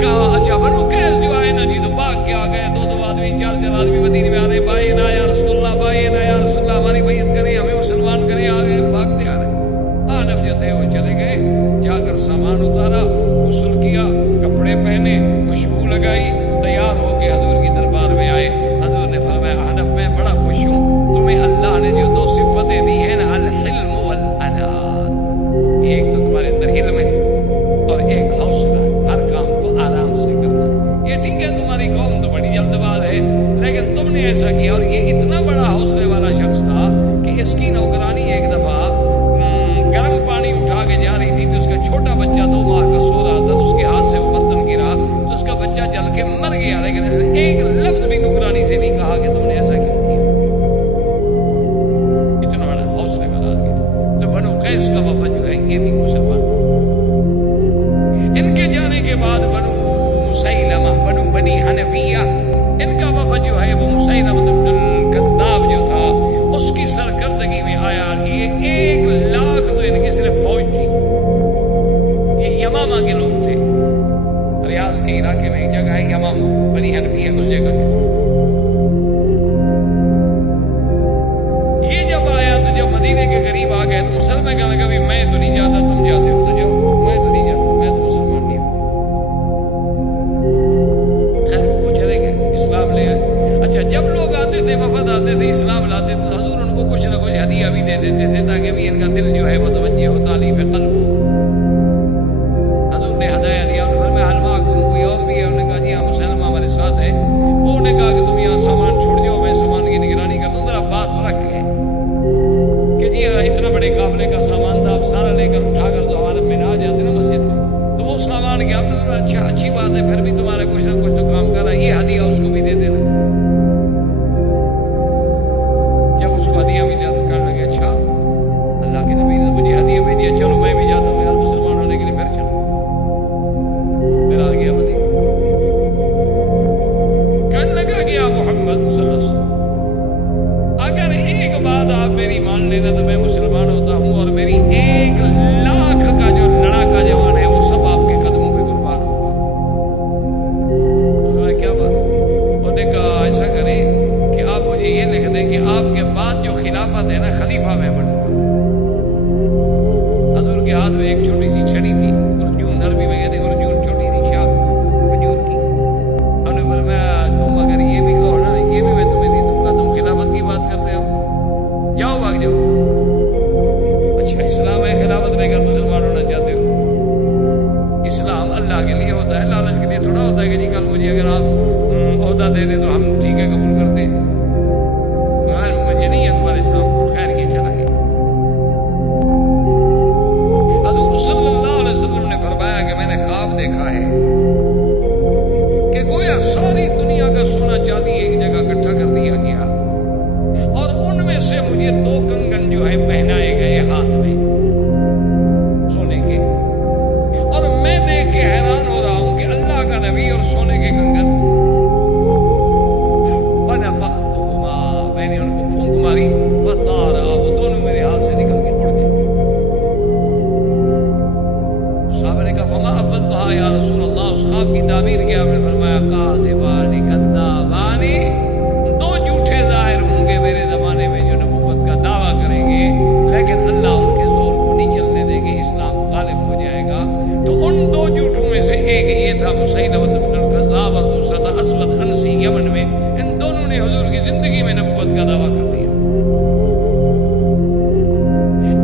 کہا اچھا بنو قیس جو آئے نا جی تو بھاگ کے آ گئے, 2 آدمی 4 آدمی مدینے میں آ رہے, بھائی نا یا رسول اللہ, بھائی نا یا رسول اللہ, ہماری بیعت کریں, ہمیں مسلمان کریں. آ گئے بھاگتے آ رہے. احنف جو تھے وہ چلے گئے, جا کر سامان اتارا, غسل کیا, کپڑے پہنے, خوشبو لگائی, تیار ہو کے حضور کی دربار میں آئے. حضور نے فرمایا احنف میں بڑا خوش ہوں, تمہیں اللہ نے جو 2 صفتیں دی ہیں نا, الحلم والانات, ایک تو تمہارے اندر علم ہے اور ایک حوصلہ, ہر کام کو آرام سے کرنا. یہ ٹھیک ہے تمہاری قوم تو بڑی جلد باز ہے, لیکن تم نے ایسا کیا. اور یہ اتنا بڑا حوصلے والا شخص تھا کہ اس کی نوکرانی ایک دفعہ گرم پانی اٹھا کے جا رہی تھی, تو اس کا چھوٹا بچہ 2 ماہ کا سو رہا تھا, تو اس کے ہاتھ سے وہ برتن گرا تو اس کا بچہ جل کے مر گیا. لیکن اس نے ایک لفظ بھی نوکرانی سے نہیں کہا کہ تم نے ایسا کیوں کیا. اتنا بڑا حوصلے والا آدمی تھا. تو بنو قیس کا وفد جو ہے یہ بھی مسلمان. ان کے جانے کے بعد بنو مسیلمہ, بنی حنفیہ, ان کا وفد جو ہے وہ مسیلمہ بن الکذاب جو تھا اس کی سرکردگی میں آیا. یہ 1 لاکھ تو ان کی صرف فوج تھی. یہ یمامہ کے لوگ تھے, ریاض کے علاقے میں ایک جگہ ہے یمامہ, بنی حنفیہ اس جگہ کے لوگ تھے. آتے وفد آتے تھے اسلام لاتے تو حضور ان کو کچھ نہ کچھ ہدیہ بھی دے دیتے تھے تاکہ بھی ان کا دل جو ہے متوجہ ہو تعلیف قلب ہو. حضور نے ہدایہ دیا. انہوں نے فرمایا حل معکم کوئی اور بھی ہے؟ انہوں نے کہا جی ہاں مسلمہ ہمارے ساتھ ہے. وہ نے کہا کہ تم یہاں سامان چھوڑ جاؤ میں سامان کی نگرانی کر دوں. ذرا بات رکھ ہے کہ جی ہاں اتنا بڑے قافلے کا سامان تھا آپ سارا لے کر اٹھا کر تو حالت میں نہ آ جاتے نا مسجد میں تو وہ سامان کیا آپ نے اچھا اچھی بات ہے پھر بھی تمہارا کچھ نہ کچھ تو کام کر رہا ہے یہ ہدیہ اس کو بھی دے دینا. جب اس کو ہدیہ ملا تو کہنے لگے اچھا اللہ کے نبی نے مجھے ہدیہ بھیجا چلو میں بھی جاتا ہوں یار مسلمان ہونے کے لیے پھر چلو. پھر آ گیا مدینہ. کہنے لگا کہ آپ محمد صلی اللہ علیہ وسلم اگر ایک بات آپ میری مان لینا تو میں مسلمان ہوتا ہوں اور میری 1,00,000 کا جو لڑاکا جوان ہے وہ سب آپ کے قدموں پہ قربان ہوگا. کیا بات؟ انہوں نے کہا ایسا کریں کہ آپ مجھے یہ لکھ دیں کہ آپ کے بعد جو خلافت ہے نا خلیفہ میں بنوں گا. حضور کے ہاتھ میں ایک چھوٹی سی چھڑی تھی ارجون عربی میں کہتے ہیں ارجون چھوٹی سی شاخ کھجور کی. انہوں نے فرمایا تم اگر یہ بھی کہو نا یہ بھی میں تمہیں نہیں دوں گا تم خلافت کی بات کرتے ہو جاؤ بھاگ جاؤ. اچھا اسلام ہے خلافت لے کر مسلمان ہونا چاہتے ہو؟ اسلام اللہ کے لیے ہوتا ہے لالچ کے لیے تھوڑا ہوتا ہے کہ جی کل مجھے اگر آپ عہدہ دے دیں تو ہم ٹھیک ہے قبول کرتے ہیں. مجھے نہیں ہے تمہارے اسلام خیر کیا چلا گیا. حضور صلی اللہ علیہ وسلم نے فرمایا کہ میں نے خواب دیکھا ہے کہ گویا ساری دنیا کا سونا چاندی ایک جگہ اکٹھا کر دیا گیا اور ان میں سے مجھے 2 کنگن جو ہے پہنائے گئے ہاتھ میں سونے کے اور میں دیکھ کے حیران ہو رہا ہوں کہ اللہ کا نبی اور سونے کے کنگن فنفختهما میں نے ان کو پھونک ماری فطارا وہ دونوں میرے ہاتھ سے نکل کے اڑ گئے. صحابہ نے کہا فما اولتها یا رسول اللہ اس خواب کی تعبیر کیا؟ آپ نے فرمایا کاذبان کذابان 2 جھوٹے ظاہر ہوں گے میرے زمانے میں جو نبوت کا دعویٰ کریں گے لیکن اللہ ان کے زور کو نہیں چلنے دیں گے اسلام غالب ہو جائے گا. تو ان 2 جھوٹوں میں سے ایک یہ تھا مسیلمہ بن الکذاب اور دوسرا تھا اسود انسی یمن میں. ان دونوں نے حضور کی زندگی میں نبوت کا دعویٰ کر دیا.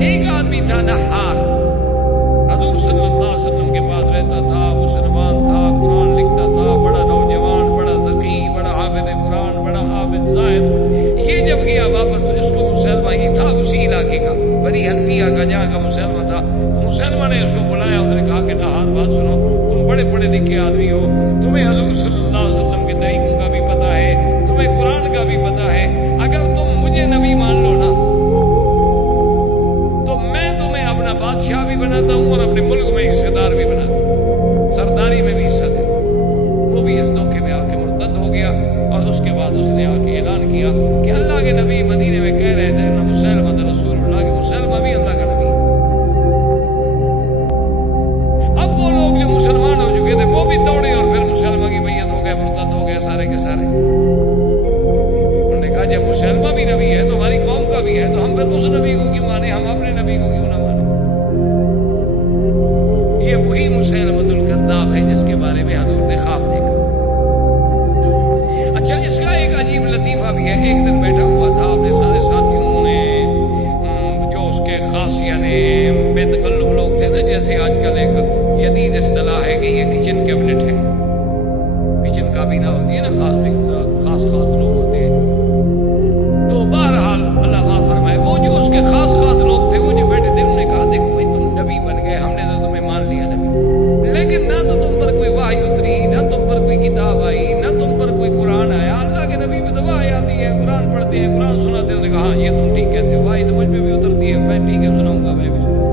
ایک آدمی تھا نحار حضور صلی اللہ علیہ وسلم کے پاس رہتا تھا مسلمان تھا قرآن لکھتا تھا بڑا نوجوان بڑا ذکی بڑا حافظ قرآن بڑا حافظ زاہد. یہ جب گیا واپس تو اس کو مسلمہ ہی تھا اسی علاقے کا بنی حنفیہ کا جہاں کا مسلمہ تھا. تو مسلمہ نے اس کو بلایا اس نے کہا کہ نحار بات سنو تم بڑے پڑھے لکھے آدمی ہو تمہیں حضور صلی اللہ علیہ وسلم کے طریقوں کا بھی پتا ہے تمہیں قرآن کا بھی پتا ہے اگر تم مجھے نبی مان لو نا تو میں تمہیں اپنا بادشاہ بھی بناتا ہوں اور اپنے ملک میں حصے دار بھی بناتا ہوں سرداری میں بھی حصہ دے. وہ بھی اس دھوکے میں آ کے مرتد ہو گیا اور اس کے بعد اس نے آ کے اعلان کیا کہ اللہ کے نبی مدینے میں کہہ رہے تھے نہ مسلمہ رسول اللہ کہ مسلمہ بھی اللہ کا نبی. اب وہ لوگ جو مسلمان ہو چکے تھے وہ بھی دوڑے اور پھر مسلمہ کی بیعت ہو گئے مرتد ہو گئے سارے کے سارے. انہوں نے کہا جب مسلمہ بھی نبی ہے تو ہماری قوم کا بھی ہے تو ہم پھر اس نبی کو کیوں مانے ہم اپنے نبی کو کیوں نہ مانے. یہ وہی مسیلمہ الکذاب ہے جس کے بارے میں حضور نے خواب دیکھا. اچھا اس کا ایک عجیب لطیفہ بھی ہے. ایک دن بیٹھا ہوا تھا اپنے سارے ساتھیوں نے جو اس کے خاص یعنی بے تکلف لوگ تھے نا جیسے آج کل ایک جدید اصطلاح ہے کہ یہ کچن کیبنٹ ہے کچن کابینہ ہوتی ہے نا خاص لوگ ہوتے ہیں. تو بہرحال اللہ معاف فرمائے وہ جو اس کے خاص لوگ تھے وہ جو بیٹھے تھے انہوں نے کہا دیکھو بھائی تم نبی بن گئے ہم نے تو تمہیں مان لیا نبی لیکن نہ تو تم پر کوئی وحی اتری نہ تم پر کوئی کتاب آئی نہ تم پر کوئی قرآن آیا. اللہ کے نبی میں تو وحی آتی ہے قرآن پڑھتے ہیں قرآن سناتے ہیں. انہوں نے کہا ہاں یہ تم ٹھیک کہتے ہو وحی تو مجھ پہ بھی اترتی ہے میں ٹھیک ہے سناؤں گا میں بھی سناؤں.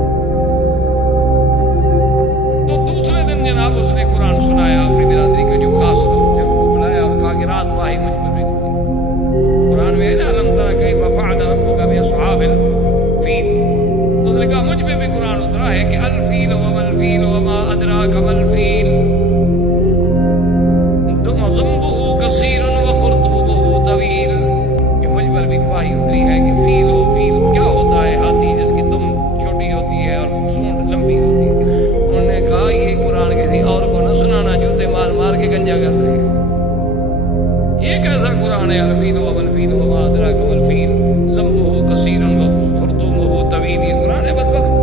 تو دوسرے دن جناب اس نے قرآن سنایا اپنی برادری کے جو خاص لوگ تھے ان کو بلایا اور کہا کہ رات وحی مجھ پہ بھی اتری. قرآن میں ہے نا الم تر کیف فعل ربک باصحاب الفیل. تو اس نے کہا مجھ پہ بھی قرآن اترا ہے کہ الفیل وما الفیل وما ادراک ما الفیل ذنبه کثیر وخرطبه طویل. کہ مجھ پر بھی وحی اتری ہے کہ فیل کیا ہوتا ہے ہاتھی جس کی دم چھوٹی ہوتی ہے اور سونڈ لمبی ہوتی ہے. انہوں نے کہا یہ قرآن کسی اور کو نہ سنانا جوتے مار کے گنجا کر دے گا. یہ کیسا وما الفیل وما ادراک ما الفیل ذنبہ کثیر وخرطومہ طویل. یہ قرآن ہے بدبخت.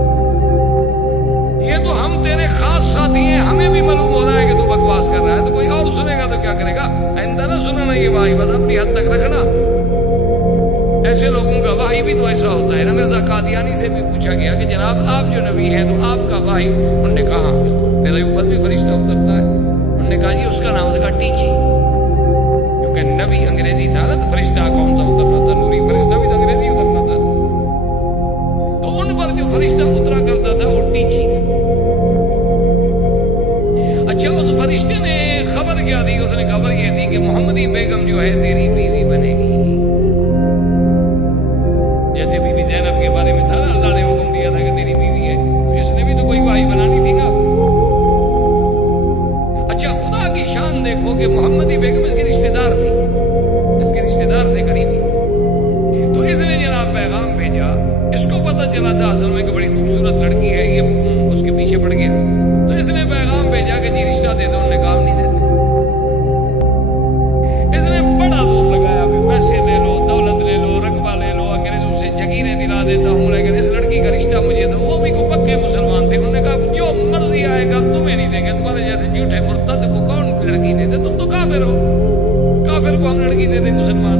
یہ تو ہم تیرے خاص ساتھی ہیں, ہمیں بھی معلوم ہو رہا ہے کہ تو بکواس کر رہا ہے, تو کوئی اور سنے گا تو کیا کرے گا؟ آئندہ نہ سنانا یہ وحی, بس اپنی حد تک رکھنا. ایسے لوگوں کا وحی بھی تو ایسا ہوتا ہے نا. مرزا قادیانی سے بھی پوچھا گیا کہ جناب آپ جو نبی ہیں تو آپ کا وحی, انہوں نے کہا بالکل میرے اوپر بھی فرشتہ اترتا ہے. انہوں نے کہا جی اس کا نام سے کہا ٹیچی, کیونکہ نبی انگریزی تھا نا, تو فرشتہ کون سا اترنا تھا؟ نوری فرشتہ بھی تو انگریزی اترنا تھا. تو ان پر جو فرشتہ اترا کرتا تھا وہ ٹیچی تھا. اچھا اس فرشتے نے خبر کیا دی؟ اس نے خبر یہ دی کہ محمدی بیگم جو ہے تیری بیوی بنے گی. جیسے بی بی زینب کے بارے میں تھا نا, اللہ نے حکم دیا تھا کہ تیری بیوی ہے, تو اس نے بھی تو کوئی وحی بنانی تھی نا. اچھا خدا کی شان دیکھو کہ محمدی بیگم اس کے رشتہ دار تھی, اس کے رشتہ دار تھے قریبی. تو اس نے جناب پیغام بھیجا. اس کو پتہ چلا تھا اصل میں کہ بڑی خوبصورت لڑکی ہے, یہ اس کے پیچھے پڑ گیا. تو اس نے پیغام بھیجا کہ جی رشتہ دے دو. انہوں نے کام نہیں دیتے. اس نے بڑا زور لگایا, پیسے لے لو, دولت لے لو, رقبہ لے لو, انگریزوں سے جگیریں دلا دیتا ہوں, لیکن اس لڑکی کا رشتہ مجھے دو. وہ بھی کو پکے مسلمان تھے. انہوں نے کہا جو مرضی آئے گا تمہیں نہیں دیں گے, تمہارے جیسے جھوٹے مرتد کو کون لڑکی دیتے, تم تو کافر ہو. کافر کو ہم لڑکی دے دیں مسلمان.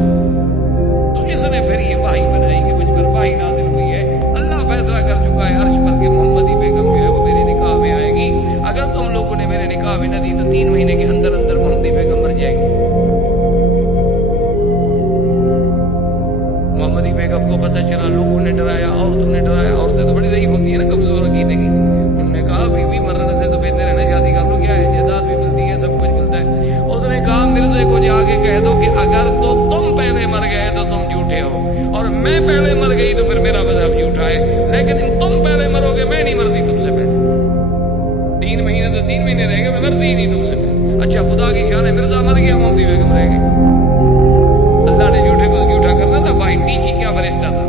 تو اس نے پھر یہ وحی بنائی کہ مجھ پر وحی نازل ہوئی ہے. اللہ فیصلہ کر چکا ہے عرش پر کہ محمدی بیگم جو ہے وہ میرے نکاح میں آئے گی. اگر تم لوگوں نے میرے نکاح میں نہ دی تو 3 مہینے کے اندر اندر محمدی بیگم مر جائے گی. محمدی بیگم کو پتہ چلا, لوگوں نے ڈرایا, عورتوں نے ڈرایا. عورتیں تو بڑی ضعیف ہوتی ہے نا, کمزور عقیدے کی. انہوں نے کہا بیوی مرنے سے تو بہتر ہے نا شادی کر لو, کیا ہے جائیداد بھی ملتی ہے, سب کچھ ملتا ہے. اس نے کہا مرزے کو جا کے کہہ دو کہ اگر تو تم پہلے مر گئے تو تم جھوٹے ہو, اور میں پہلے مر گئی تو پھر میرا مذہب جھوٹا ہے, لیکن تم پہلے مرو گے, میں نہیں مرتی تم سے پہلے. 3 مہینے تو 3 مہینے رہ گئے, میں مرتی ہی نہیں تم سے پہلے. اچھا خدا کی شان ہے, مرزا مر گیا, محمدی بیگم رہ گئی. اللہ نے جھوٹے کو جھوٹا کرنا تھا, بھائی ٹیچی کیا فرشتہ تھا.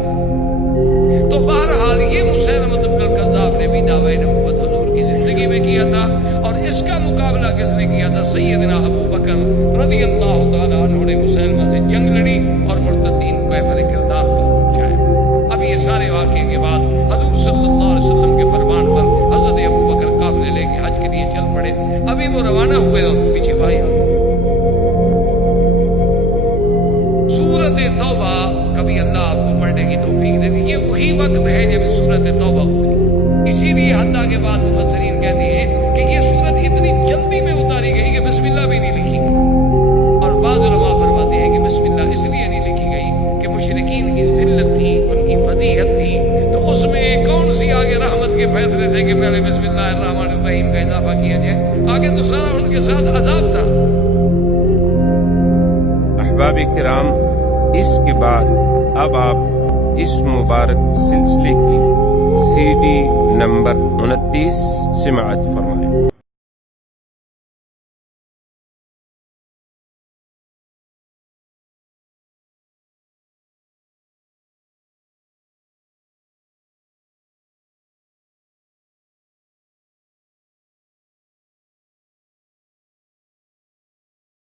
تو بہرحال یہ مسیلمہ بن الکذاب نے بھی دعوی نبوت حضور کی زندگی میں کیا تھا, اور اس کا مقابلہ کس نے کیا تھا؟ سیدنا ابو بکر رضی اللہ تعالیٰ عنہ نے مسیلمہ سے جنگ لڑی اور مرتدین کو احفظ کردار پر پہنچایا. اب یہ سارے واقعے کے بعد حضور صلی اللہ علیہ وسلم کے فرمان پر حضرت ابو بکر قافلے لے کے حج کے لیے چل پڑے. ابھی وہ روانہ ہوئے اور پیچھے بھائی سورت توبہ کبھی اللہ آپ کو پڑھنے کی توفیق دے دی. یہ وہی وقت ہے جب سورت توبہ اتری. اسی لیے حتیٰ کے بعد مفسرین کہتے ہیں کہ یہ سورت اتنی جلدی میں اتاری گئی کہ بسم اللہ بھی نہیں لکھی گئی. اور بعض علماء فرماتے ہیں کہ بسم اللہ اس لیے نہیں لکھی گئی کہ مشرکین کی ذلت تھی, ان کی فضیحت تھی, تو اس میں کون سی آگے رحمت کے فیصلے تھے کہ پہلے بسم اللہ الرحمن الرحیم کا اضافہ کیا جائے, آگے تو سارا ان کے ساتھ عذاب تھا. احباب کرام, اس کے بعد اب آپ اس مبارک سلسلے کی CD نمبر 29 سماعت فرمائیں.